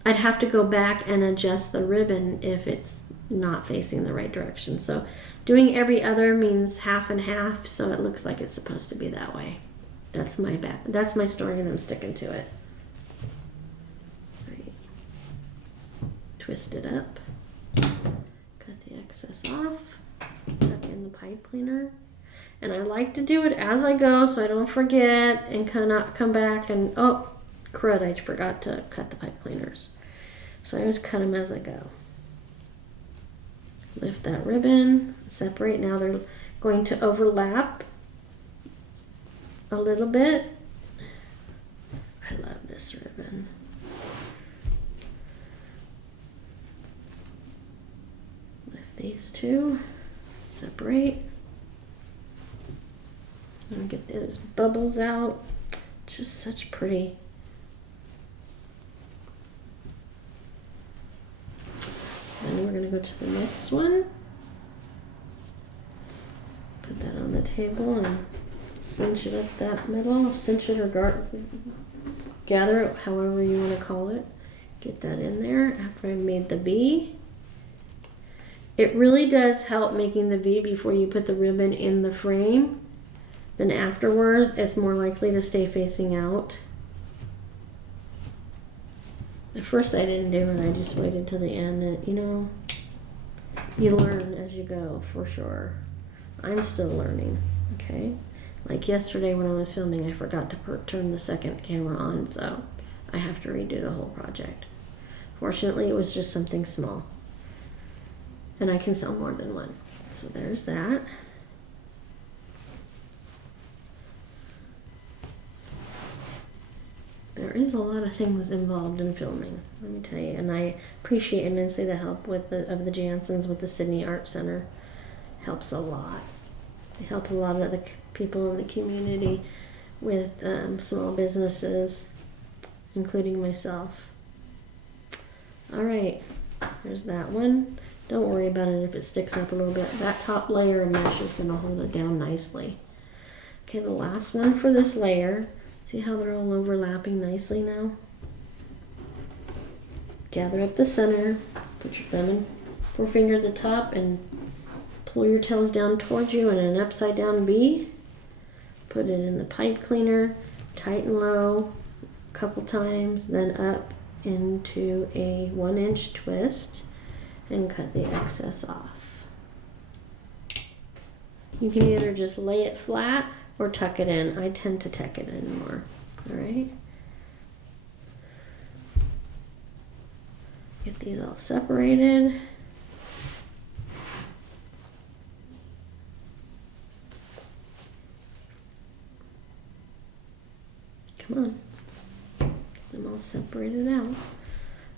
I'd have to go back and adjust the ribbon if it's not facing the right direction. So doing every other means half and half, so it looks like it's supposed to be that way. That's my story, and I'm sticking to it. Right. Twist it up. Cut the excess off. Tuck in the pipe cleaner. And I like to do it as I go so I don't forget and cannot come back and, oh, crud, I forgot to cut the pipe cleaners. So I always cut them as I go. Lift that ribbon, separate. Now they're going to overlap a little bit. I love this ribbon. Lift these two, separate. And get those bubbles out. It's just such pretty. And we're going to go to the next one. Put that on the table and cinch it up that middle. Cinch it or gather it, however you want to call it. Get that in there after I made the V. It really does help making the V before you put the ribbon in the frame. Then afterwards, it's more likely to stay facing out. At first I didn't do it, I just waited till the end. And, you know, you learn as you go, for sure. I'm still learning, okay? Like yesterday when I was filming, I forgot to turn the second camera on, so I have to redo the whole project. Fortunately, it was just something small. And I can sell more than one. So there's that. There is a lot of things involved in filming, let me tell you, and I appreciate immensely the help of the Jansons with the Sydney Art Center. Helps a lot. They help a lot of the people in the community with small businesses, including myself. All right, there's that one. Don't worry about it if it sticks up a little bit. That top layer of mesh is going to hold it down nicely. Okay, the last one for this layer. See how they're all overlapping nicely now? Gather up the center, put your thumb and forefinger at the top, and pull your tails down towards you in an upside down V. Put it in the pipe cleaner, tighten low a couple times, then up into a 1-inch twist and cut the excess off. You can either just lay it flat or tuck it in. I tend to tuck it in more. All right. Get these all separated. Come on. Get them all separated out.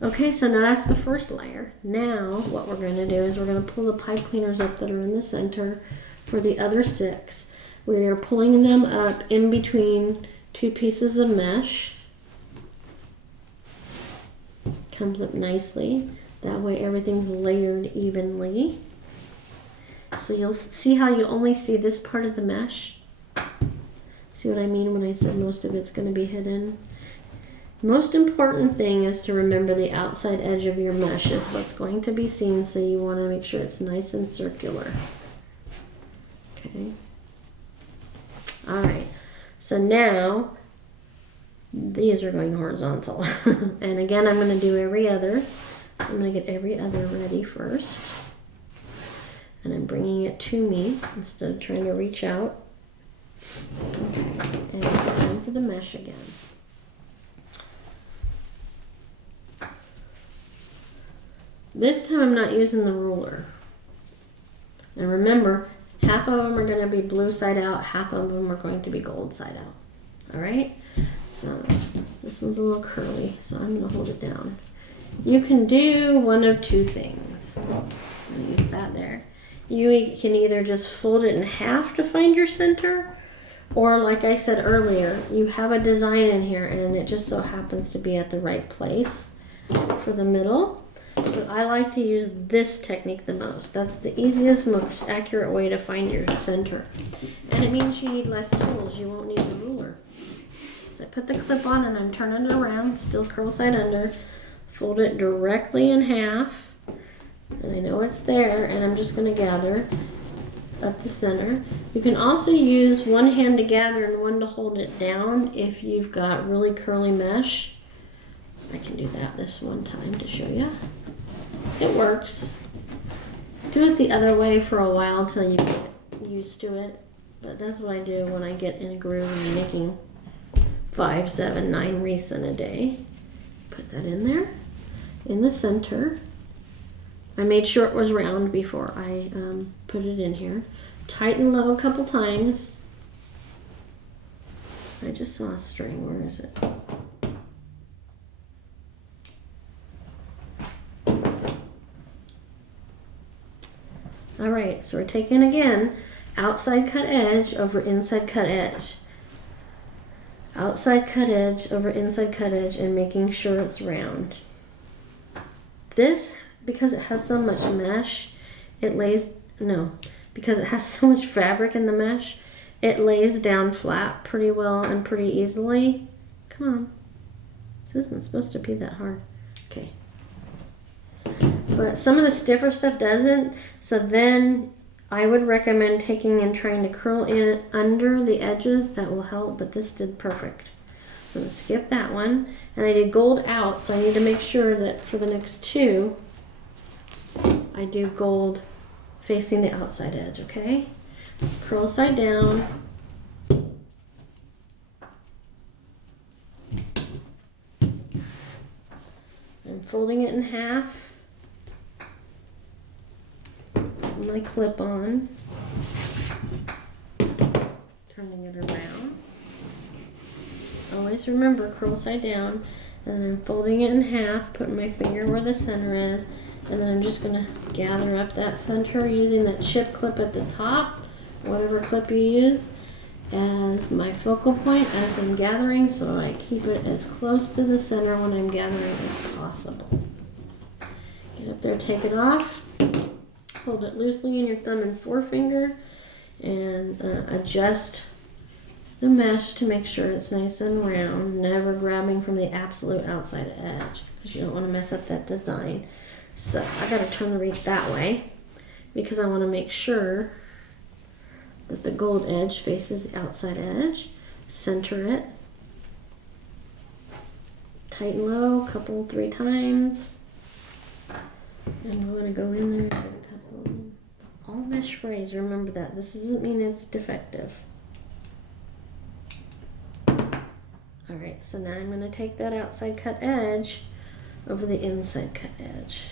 Okay, so now that's the first layer. Now what we're going to do is we're going to pull the pipe cleaners up that are in the center for the other 6. We are pulling them up in between 2 pieces of mesh. Comes up nicely. That way everything's layered evenly. So you'll see how you only see this part of the mesh. See what I mean when I said most of it's going to be hidden? Most important thing is to remember the outside edge of your mesh is what's going to be seen, so you want to make sure it's nice and circular. Okay. All right. So now these are going horizontal. And again, I'm going to do every other. So I'm going to get every other ready first. And I'm bringing it to me instead of trying to reach out. Okay. And it's time for the mesh again. This time I'm not using the ruler. And remember, half of them are going to be blue side out, half of them are going to be gold side out. All right? So this one's a little curly, so I'm going to hold it down. You can do one of 2 things. I'm going to use that there. You can either just fold it in half to find your center, or like I said earlier, you have a design in here and it just so happens to be at the right place for the middle. But I like to use this technique the most. That's the easiest, most accurate way to find your center. And it means you need less tools. You won't need the ruler. So I put the clip on and I'm turning it around, still curl side under. Fold it directly in half. And I know it's there, and I'm just going to gather up the center. You can also use one hand to gather and one to hold it down if you've got really curly mesh. I can do that this one time to show you. It works. Do it the other way for a while until you get used to it. But that's what I do when I get in a groove and I'm making 5, 7, 9 wreaths in a day. Put that in there, in the center. I made sure it was round before I put it in here. Tighten low a couple times. I just saw a string. Where is it? All right, so we're taking again outside cut edge over inside cut edge. Outside cut edge over inside cut edge and making sure it's round. This, because it has so much mesh, because it has so much fabric in the mesh, it lays down flat pretty well and pretty easily. Come on, this isn't supposed to be that hard. Okay. But some of the stiffer stuff doesn't, so then I would recommend taking and trying to curl in under the edges. That will help, but this did perfect. So let's skip that one. And I did gold out, so I need to make sure that for the next 2, I do gold facing the outside edge, okay? Curl side down. I'm folding it in half. My clip on, turning it around. Always remember, curl side down, and then folding it in half, putting my finger where the center is, and then I'm just gonna gather up that center using that chip clip at the top, whatever clip you use, as my focal point as I'm gathering, so I keep it as close to the center when I'm gathering as possible. Get up there, take it off, hold it loosely in your thumb and forefinger, and adjust the mesh to make sure it's nice and round, never grabbing from the absolute outside edge because you don't want to mess up that design. So I got to turn the wreath that way because I want to make sure that the gold edge faces the outside edge. Center it, tighten low, couple, 3 times. I'm going to go in there and put a couple. All mesh frays, remember that. This doesn't mean it's defective. Alright, so now I'm going to take that outside cut edge over the inside cut edge.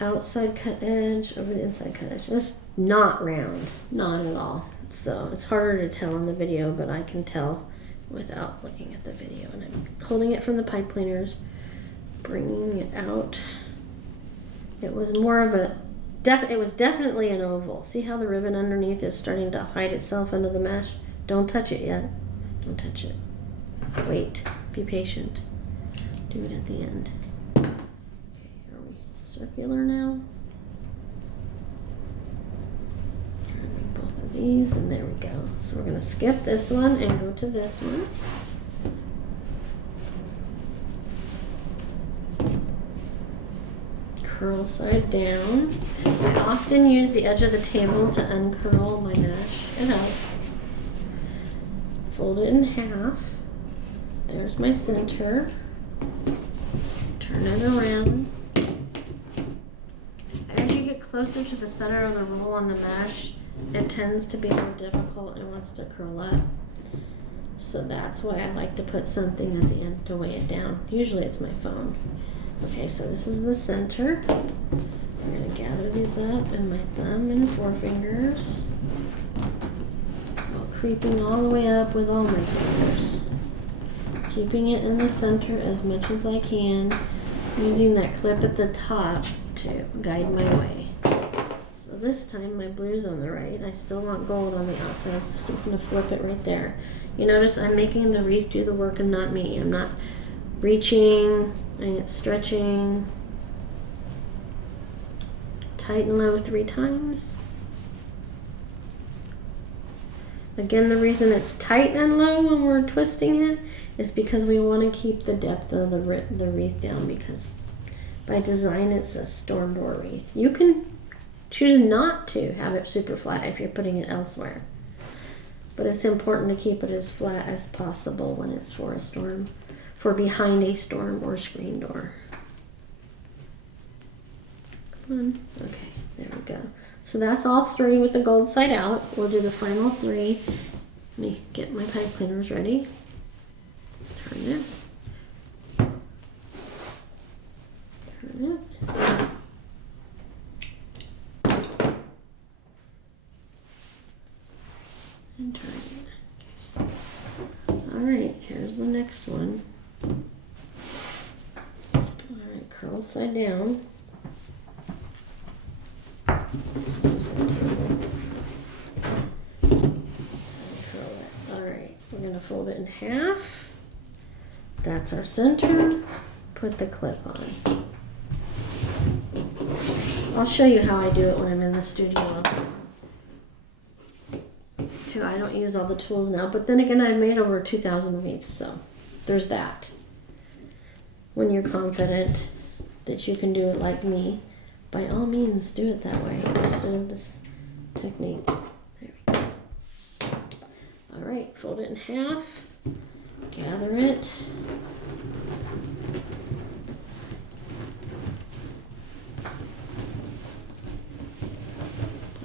Outside cut edge over the inside cut edge. It's not round, not at all. So it's harder to tell in the video, but I can tell without looking at the video. And I'm holding it from the pipe cleaners, bringing it out. It was more of a, it was definitely an oval. See how the ribbon underneath is starting to hide itself under the mesh? Don't touch it yet. Don't touch it. Wait. Be patient. Do it at the end. Okay, are we circular now? Grabbing both of these, and there we go. So we're going to skip this one and go to this one. Curl side down. I often use the edge of the table to uncurl my mesh. It helps. Fold it in half. There's my center. Turn it around. As you get closer to the center of the roll on the mesh, it tends to be more difficult and wants to curl up. So that's why I like to put something at the end to weigh it down. Usually it's my phone. Okay, so this is the center. I'm going to gather these up in my thumb and forefingers, while creeping all the way up with all my fingers. Keeping it in the center as much as I can, using that clip at the top to guide my way. So this time my blue's on the right. I still want gold on the outside, so I'm going to flip it right there. You notice I'm making the wreath do the work and not me. I'm not reaching and stretching. Tight and low 3 times. Again, the reason it's tight and low when we're twisting it is because we want to keep the depth of the wreath down, because by design it's a storm door wreath. You can choose not to have it super flat if you're putting it elsewhere, but it's important to keep it as flat as possible when it's for a storm, for behind a storm or screen door. Come on. Okay, there we go. So that's all 3 with the gold side out. We'll do the final 3. Let me get my pipe cleaners ready. Turn it. Turn it. And turn it. Okay. Alright, here's the next one. Alright, curl side down. Alright, we're going to fold it in half. That's our center. Put the clip on. I'll show you how I do it when I'm in the studio. Too, I don't use all the tools now, but then again, I've made over 2,000 wreaths, so there's that. When you're confident that you can do it like me, by all means, do it that way instead of this technique. There we go. All right, fold it in half, gather it.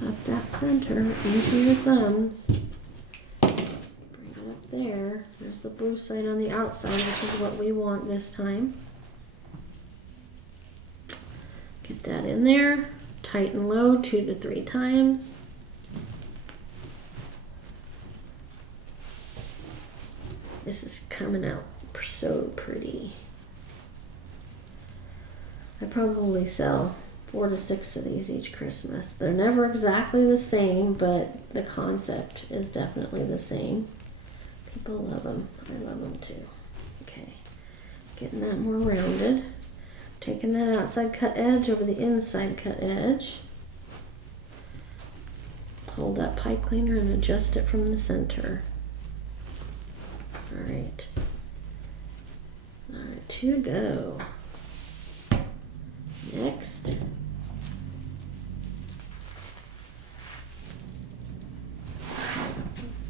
Up that center into your thumbs. Bring it up there. There's the blue side on the outside, which is what we want this time. Get that in there, tight and low 2 to 3 times. This is coming out so pretty. I probably sell 4 to 6 of these each Christmas. They're never exactly the same, but the concept is definitely the same. People love them. I love them too. Okay, getting that more rounded. Taking that outside cut edge over the inside cut edge. Hold that pipe cleaner and adjust it from the center. All right. All right, 2 to go. Next.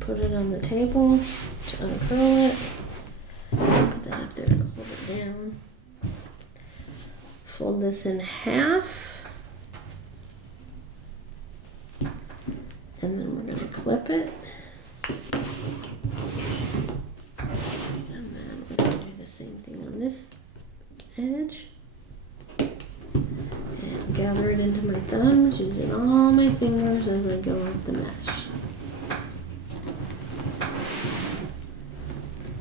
Put it on the table to uncurl it. Put that up there to hold it down. Fold this in half. And then we're going to clip it. And then we're going to do the same thing on this edge. And gather it into my thumbs using all my fingers as I go up the mesh.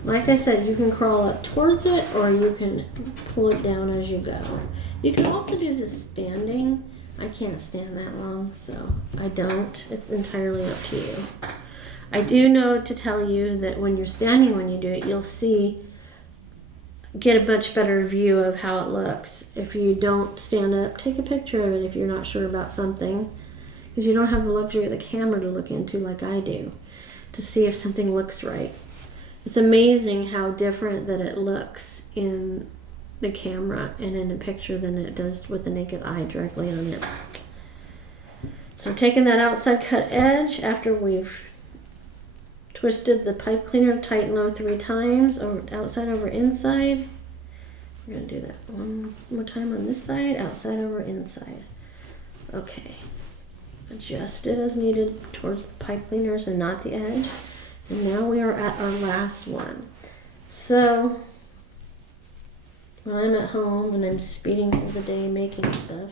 Like I said, you can crawl up towards it or you can pull it down as you go. You can also do this standing. I can't stand that long, so I don't. It's entirely up to you. I do know to tell you that when you're standing, when you do it, you'll get a much better view of how it looks. If you don't stand up, take a picture of it if you're not sure about something, because you don't have the luxury of the camera to look into like I do, to see if something looks right. It's amazing how different that it looks in the camera and in a picture than it does with the naked eye directly on it. So taking that outside cut edge after we've twisted the pipe cleaner tight and low 3 times, over outside over inside. We're going to do that one more time on this side, outside over inside. Okay. Adjust it as needed towards the pipe cleaners and not the edge. And now we are at our last one. So when I'm at home and I'm speeding through the day making stuff,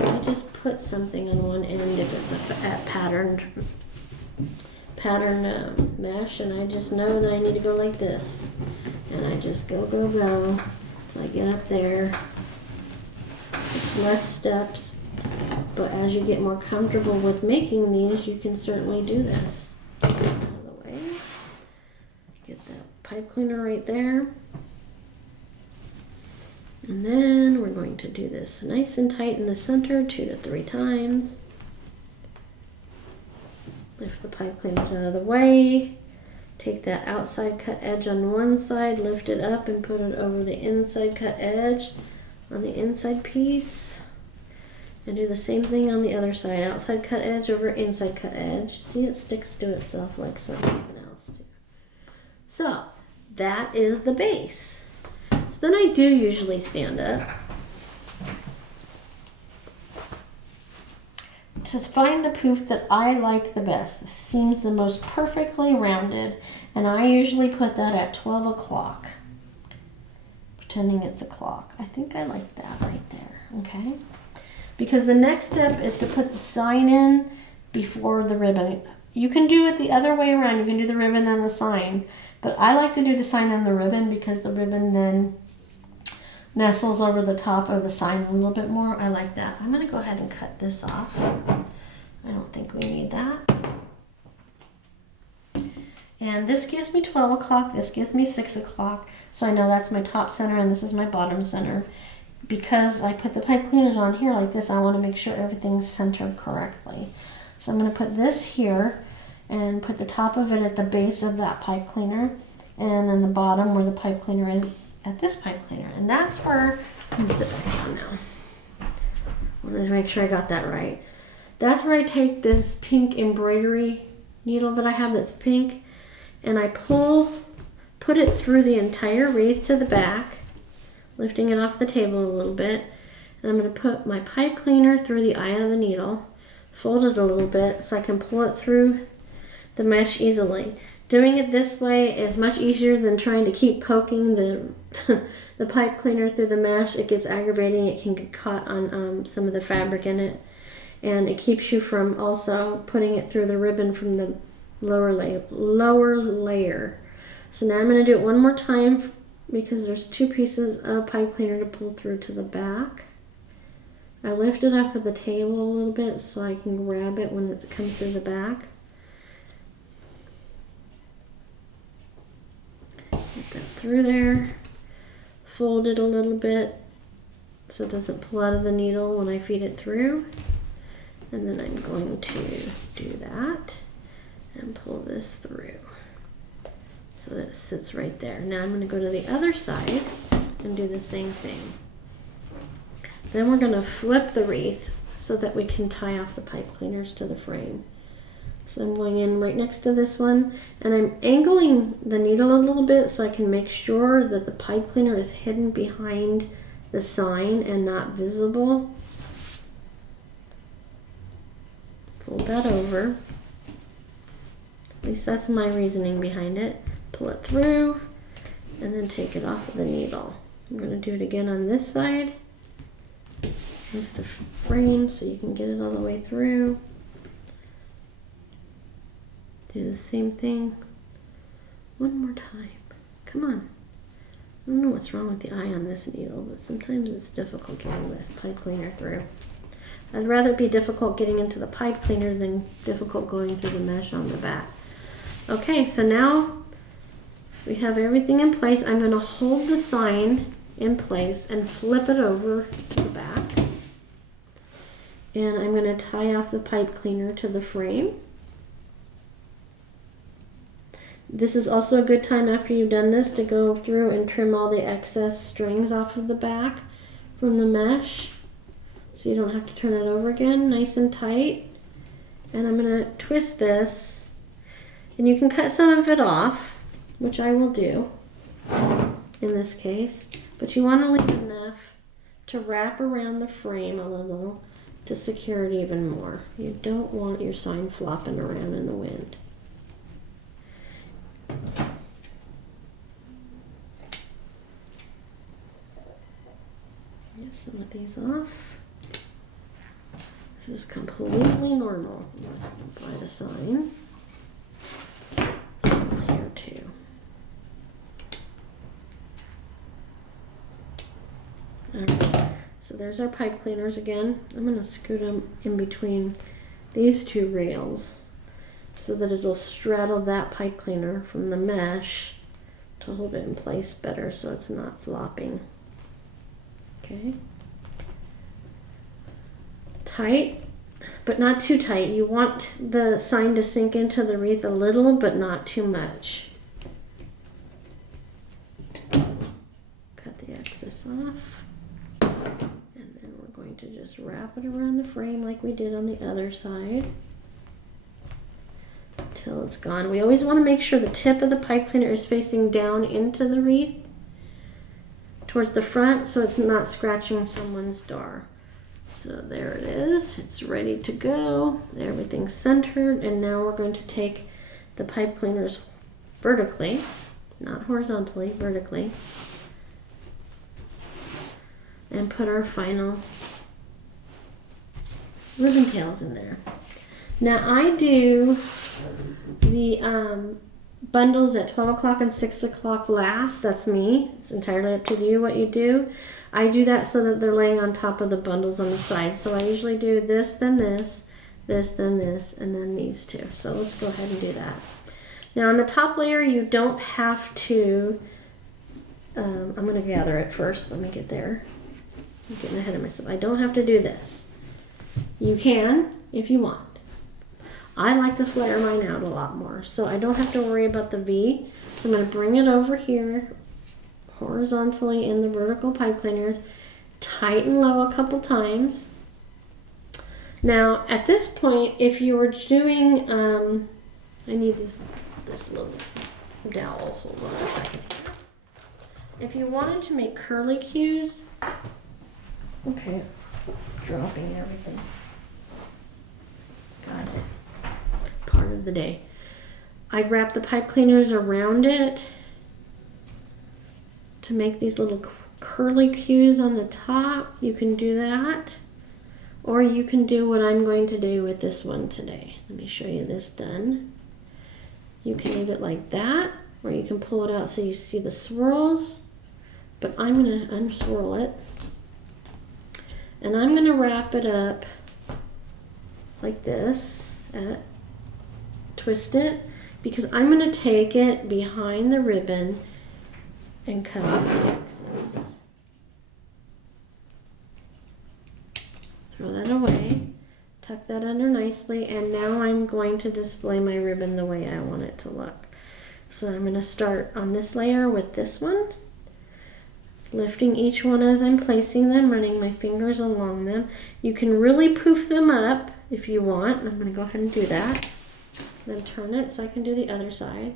I just put something on one end if it's a patterned mesh, and I just know that I need to go like this. And I just go till I get up there. It's less steps, but as you get more comfortable with making these, you can certainly do this. Out of the way. Get that pipe cleaner right there. And then we're going to do this nice and tight in the center 2 to 3 times. Lift the pipe cleaners out of the way. Take that outside cut edge on one side, lift it up and put it over the inside cut edge on the inside piece. And do the same thing on the other side. Outside cut edge over inside cut edge. See, it sticks to itself like something else too. So that is the base. So then I do usually stand up to find the poof that I like the best. That seems the most perfectly rounded, and I usually put that at 12 o'clock, pretending it's a clock. I think I like that right there, okay? Because the next step is to put the sign in before the ribbon. You can do it the other way around. You can do the ribbon and the sign, but I like to do the sign and the ribbon because the ribbon then nestles over the top of the sign a little bit more. I like that. I'm going to go ahead and cut this off. I don't think we need that. And this gives me 12 o'clock. This gives me 6 o'clock. So I know that's my top center and this is my bottom center. Because I put the pipe cleaners on here like this, I want to make sure everything's centered correctly. So I'm going to put this here and put the top of it at the base of that pipe cleaner, and then the bottom where the pipe cleaner is at this pipe cleaner. And that's where, I'm going to sit back down now. I wanted to make sure I got that right. That's where I take this pink embroidery needle that I have that's pink, and I put it through the entire wreath to the back, lifting it off the table a little bit. And I'm going to put my pipe cleaner through the eye of the needle, fold it a little bit so I can pull it through the mesh easily. Doing it this way is much easier than trying to keep poking the the pipe cleaner through the mesh. It gets aggravating. It can get caught on some of the fabric in it. And it keeps you from also putting it through the ribbon from the lower layer. So now I'm going to do it one more time because there's 2 pieces of pipe cleaner to pull through to the back. I lift it off of the table a little bit so I can grab it when it comes through the back. Get that through there. Fold it a little bit so it doesn't pull out of the needle when I feed it through. And then I'm going to do that and pull this through so that it sits right there. Now I'm going to go to the other side and do the same thing. Then we're going to flip the wreath so that we can tie off the pipe cleaners to the frame. So I'm going in right next to this one, and I'm angling the needle a little bit so I can make sure that the pipe cleaner is hidden behind the sign and not visible. Fold that over. At least that's my reasoning behind it. Pull it through and then take it off of the needle. I'm going to do it again on this side with the frame so you can get it all the way through. Do the same thing one more time. Come on. I don't know what's wrong with the eye on this needle, but sometimes it's difficult getting the pipe cleaner through. I'd rather it be difficult getting into the pipe cleaner than difficult going through the mesh on the back. Okay, so now we have everything in place. I'm going to hold the sign in place and flip it over to the back. And I'm going to tie off the pipe cleaner to the frame. This is also a good time after you've done this to go through and trim all the excess strings off of the back from the mesh so you don't have to turn it over again, nice and tight. And I'm going to twist this, and you can cut some of it off, which I will do in this case, but you want to leave enough to wrap around the frame a little to secure it even more. You don't want your sign flopping around in the wind. Get some of these off. This is completely normal. Apply the sign. Here too. Alright, so there's our pipe cleaners again. I'm going to scoot them in between these 2 rails so that it'll straddle that pipe cleaner from the mesh to hold it in place better so it's not flopping. Okay. Tight, but not too tight. You want the sign to sink into the wreath a little, but not too much. Cut the excess off. And then we're going to just wrap it around the frame like we did on the other side until it's gone. We always want to make sure the tip of the pipe cleaner is facing down into the wreath towards the front so it's not scratching someone's door. So there it is. It's ready to go. Everything's centered, and now we're going to take the pipe cleaners vertically, not horizontally, vertically, and put our final ribbon tails in there. Now I do the bundles at 12 o'clock and 6 o'clock last. That's me. It's entirely up to you what you do. I do that so that they're laying on top of the bundles on the side. So I usually do this, then this, this, then this, and then these 2. So let's go ahead and do that. Now on the top layer, you don't have to, I'm going to gather it first. Let me get there. I'm getting ahead of myself. I don't have to do this. You can if you want. I like to flare mine out a lot more, so I don't have to worry about the V. So I'm going to bring it over here horizontally in the vertical pipe cleaners, tighten low a couple times. Now at this point, if you were doing, I need this little dowel, hold on a second. If you wanted to make curly cues, okay, dropping everything. Got it. Part of the day. I wrap the pipe cleaners around it to make these little curly cues on the top. You can do that, or you can do what I'm going to do with this one today. Let me show you this done. You can leave it like that, or you can pull it out so you see the swirls, but I'm gonna unswirl it. And I'm gonna wrap it up like this, twist it, because I'm gonna take it behind the ribbon and cut the excess. Throw that away, tuck that under nicely, and now I'm going to display my ribbon the way I want it to look. So I'm gonna start on this layer with this one, lifting each one as I'm placing them, running my fingers along them. You can really poof them up if you want. I'm going to go ahead and do that. Then turn it so I can do the other side.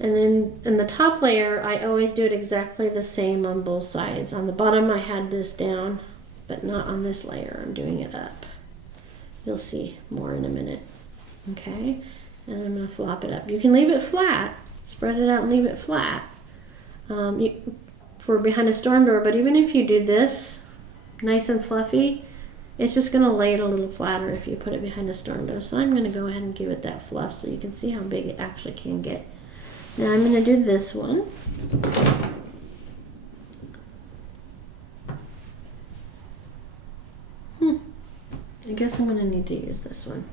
And then in the top layer, I always do it exactly the same on both sides. On the bottom, I had this down, but not on this layer. I'm doing it up. You'll see more in a minute. Okay? And I'm going to flop it up. You can leave it flat. Spread it out and leave it flat. For behind a storm door, but even if you do this nice and fluffy, it's just going to lay it a little flatter if you put it behind a storm door. So I'm going to go ahead and give it that fluff so you can see how big it actually can get. Now I'm going to do this one. I guess I'm going to need to use this one.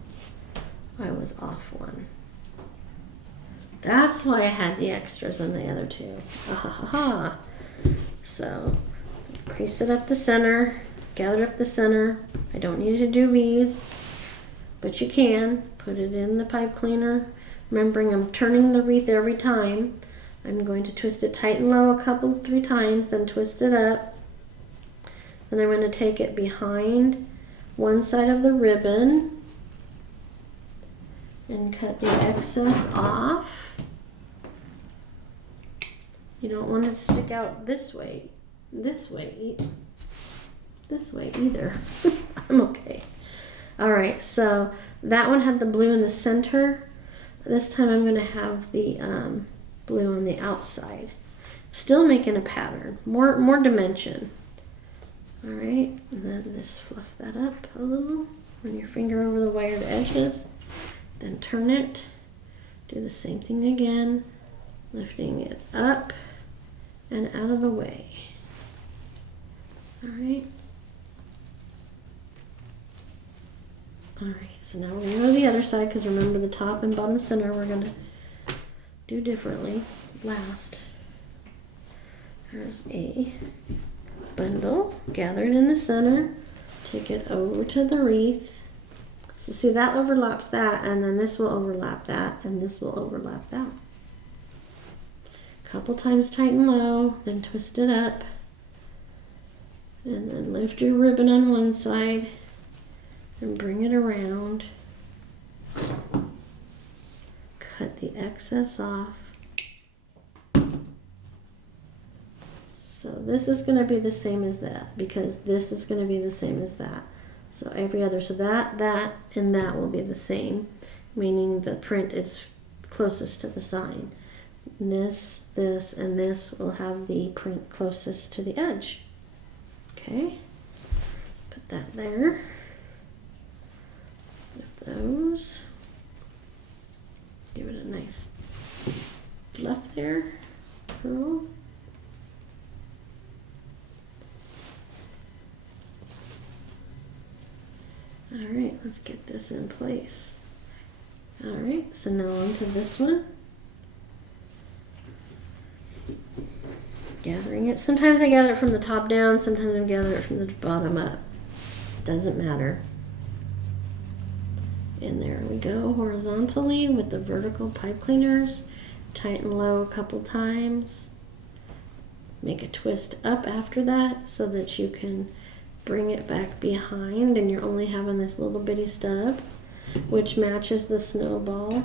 I was off one. That's why I had the extras on the other two. Ha ha ha ha. So, crease it up the center, gather up the center. I don't need you to do these, but you can. Put it in the pipe cleaner. Remembering I'm turning the wreath every time. I'm going to twist it tight and low a 3 times, then twist it up. Then I'm going to take it behind one side of the ribbon and cut the excess off. You don't want it to stick out this way either. I'm okay. All right, so that one had the blue in the center. This time I'm going to have the blue on the outside. Still making a pattern, more dimension. All right, and then just fluff that up a little. Run your finger over the wired edges. Then turn it. Do the same thing again, lifting it up and out of the way. All right. All right, so now we're gonna go to the other side, because remember the top and bottom center we're gonna do differently last. There's a bundle, gather it in the center, take it over to the wreath. So see, that overlaps that, and then this will overlap that, and this will overlap that. Couple times tight and low, then twist it up, and then lift your ribbon on one side and bring it around. Cut the excess off. So this is going to be the same as that, because this is going to be the same as that. So every other, so that, and that will be the same, meaning the print is closest to the sign. This, and this will have the print closest to the edge. Okay, put that there. With those, give it a nice fluff there, curl. All right, let's get this in place. All right, so now on to this one. Gathering it. Sometimes I gather it from the top down, sometimes I gather it from the bottom up. Doesn't matter. And there we go, horizontally with the vertical pipe cleaners. Tight and low a couple times. Make a twist up after that so that you can bring it back behind, and you're only having this little bitty stub, which matches the snowball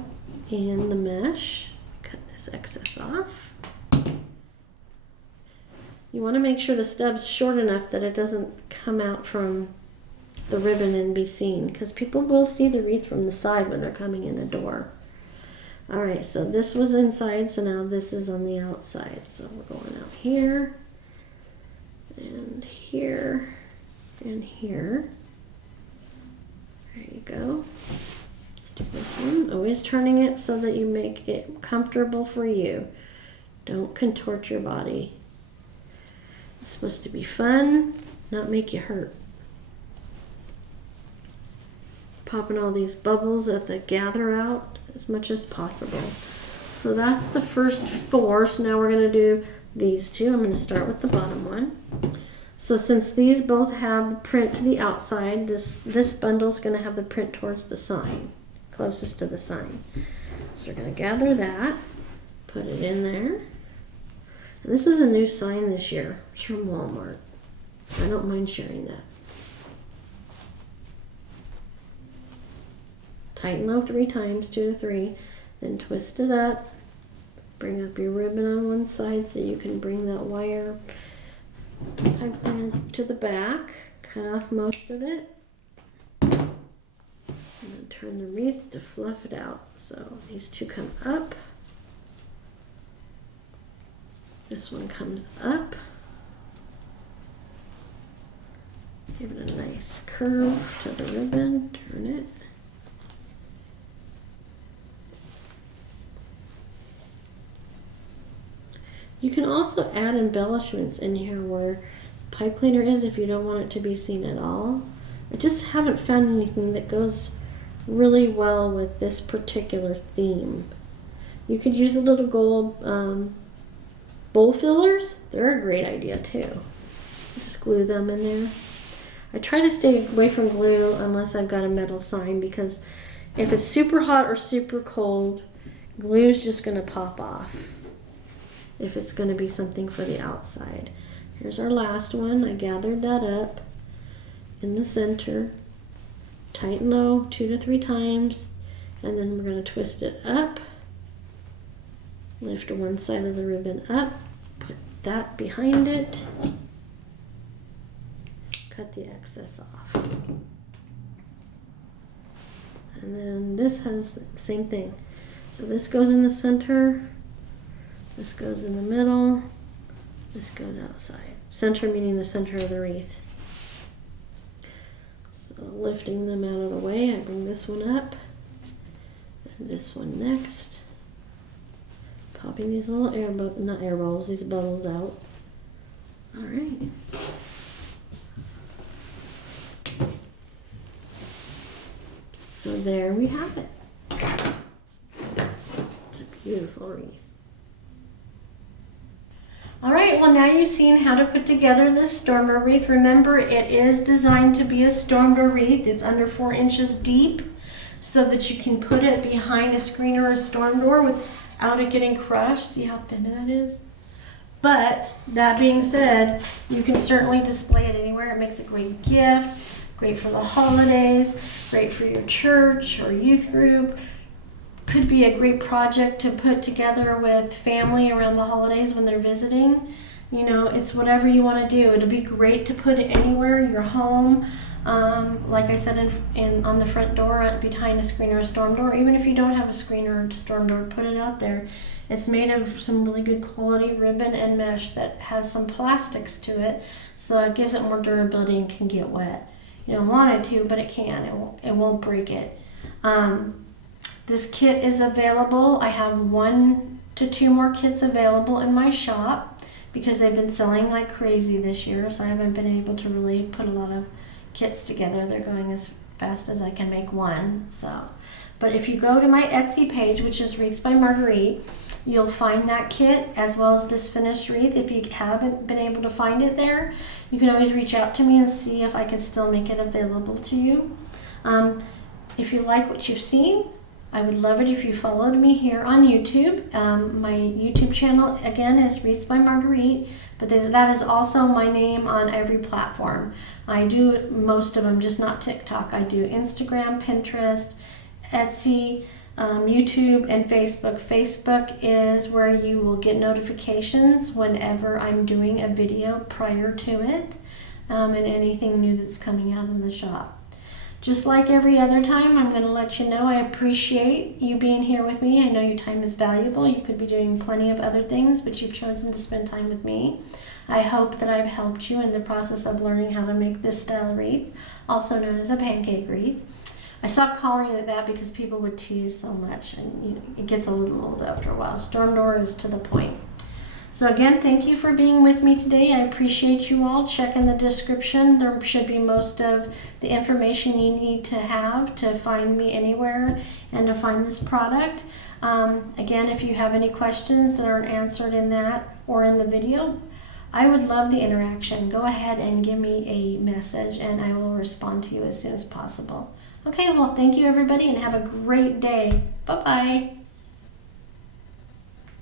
and the mesh. Cut this excess off. You want to make sure the stub's short enough that it doesn't come out from the ribbon and be seen, because people will see the wreath from the side when they're coming in a door. All right, so this was inside, so now this is on the outside. So we're going out here, and here, and here. There you go. Let's do the this one, always turning it so that you make it comfortable for you. Don't contort your body. It's supposed to be fun, not make you hurt. Popping all these bubbles at the gather out as much as possible. So that's the first 4. So now we're going to do these 2. I'm going to start with the bottom one. So since these both have the print to the outside, this bundle is going to have the print towards the sign, closest to the sign. So we're going to gather that, put it in there. And this is a new sign this year. It's from Walmart. I don't mind sharing that. Tighten low 3 times, 2 to 3, then twist it up. Bring up your ribbon on one side so you can bring that wire pipe cleaner to the back. Cut off most of it. And then turn the wreath to fluff it out. So these 2 come up. This one comes up. Give it a nice curve to the ribbon. Turn it. You can also add embellishments in here where the pipe cleaner is if you don't want it to be seen at all. I just haven't found anything that goes really well with this particular theme. You could use the little gold bowl fillers. They're a great idea too. Just glue them in there. I try to stay away from glue unless I've got a metal sign, because if it's super hot or super cold, glue is just going to pop off if it's going to be something for the outside. Here's our last one. I gathered that up in the center. Tighten low 2 to 3 times, and then we're going to twist it up. Lift one side of the ribbon up, put that behind it, cut the excess off. And then this has the same thing. So this goes in the center, this goes in the middle, this goes outside. Center meaning the center of the wreath. So lifting them out of the way, I bring this one up, and this one next. Popping these little these bubbles out. All right. So there we have it. It's a beautiful wreath. All right, well now you've seen how to put together this storm door wreath. Remember, it is designed to be a storm door wreath. It's under 4 inches deep so that you can put it behind a screen or a storm door without it getting crushed. See how thin that is? But that being said, you can certainly display it anywhere. It makes a great gift, great for the holidays, great for your church or youth group. Could be a great project to put together with family around the holidays when they're visiting. You know, it's whatever you want to do. It'll be great to put it anywhere, your home, like I said, on the front door, behind a screen or a storm door. Even if you don't have a screen or a storm door, put it out there. It's made of some really good quality ribbon and mesh that has some plastics to it, so it gives it more durability and can get wet. You don't want it to, but it can. It won't break it. This kit is available. I have 1 to 2 more kits available in my shop because they've been selling like crazy this year, so I haven't been able to really put a lot of kits together. They're going as fast as I can make one. But if you go to my Etsy page, which is Wreaths by Marguerite, you'll find that kit as well as this finished wreath. If you haven't been able to find it there, you can always reach out to me and see if I can still make it available to you. If you like what you've seen, I would love it if you followed me here on YouTube. My YouTube channel, again, is Wreaths by Marguerite, but that is also my name on every platform. I do most of them, just not TikTok. I do Instagram, Pinterest, Etsy, YouTube, and Facebook. Facebook is where you will get notifications whenever I'm doing a video prior to it, and anything new that's coming out in the shop. Just like every other time, I'm going to let you know I appreciate you being here with me. I know your time is valuable. You could be doing plenty of other things, but you've chosen to spend time with me. I hope that I've helped you in the process of learning how to make this style wreath, also known as a pancake wreath. I stopped calling it that because people would tease so much, and it gets a little old after a while. Storm door is to the point. So again, thank you for being with me today. I appreciate you all. Check in the description. There should be most of the information you need to have to find me anywhere and to find this product. Again, if you have any questions that aren't answered in that or in the video, I would love the interaction. Go ahead and give me a message and I will respond to you as soon as possible. Okay, well, thank you everybody and have a great day. Bye-bye.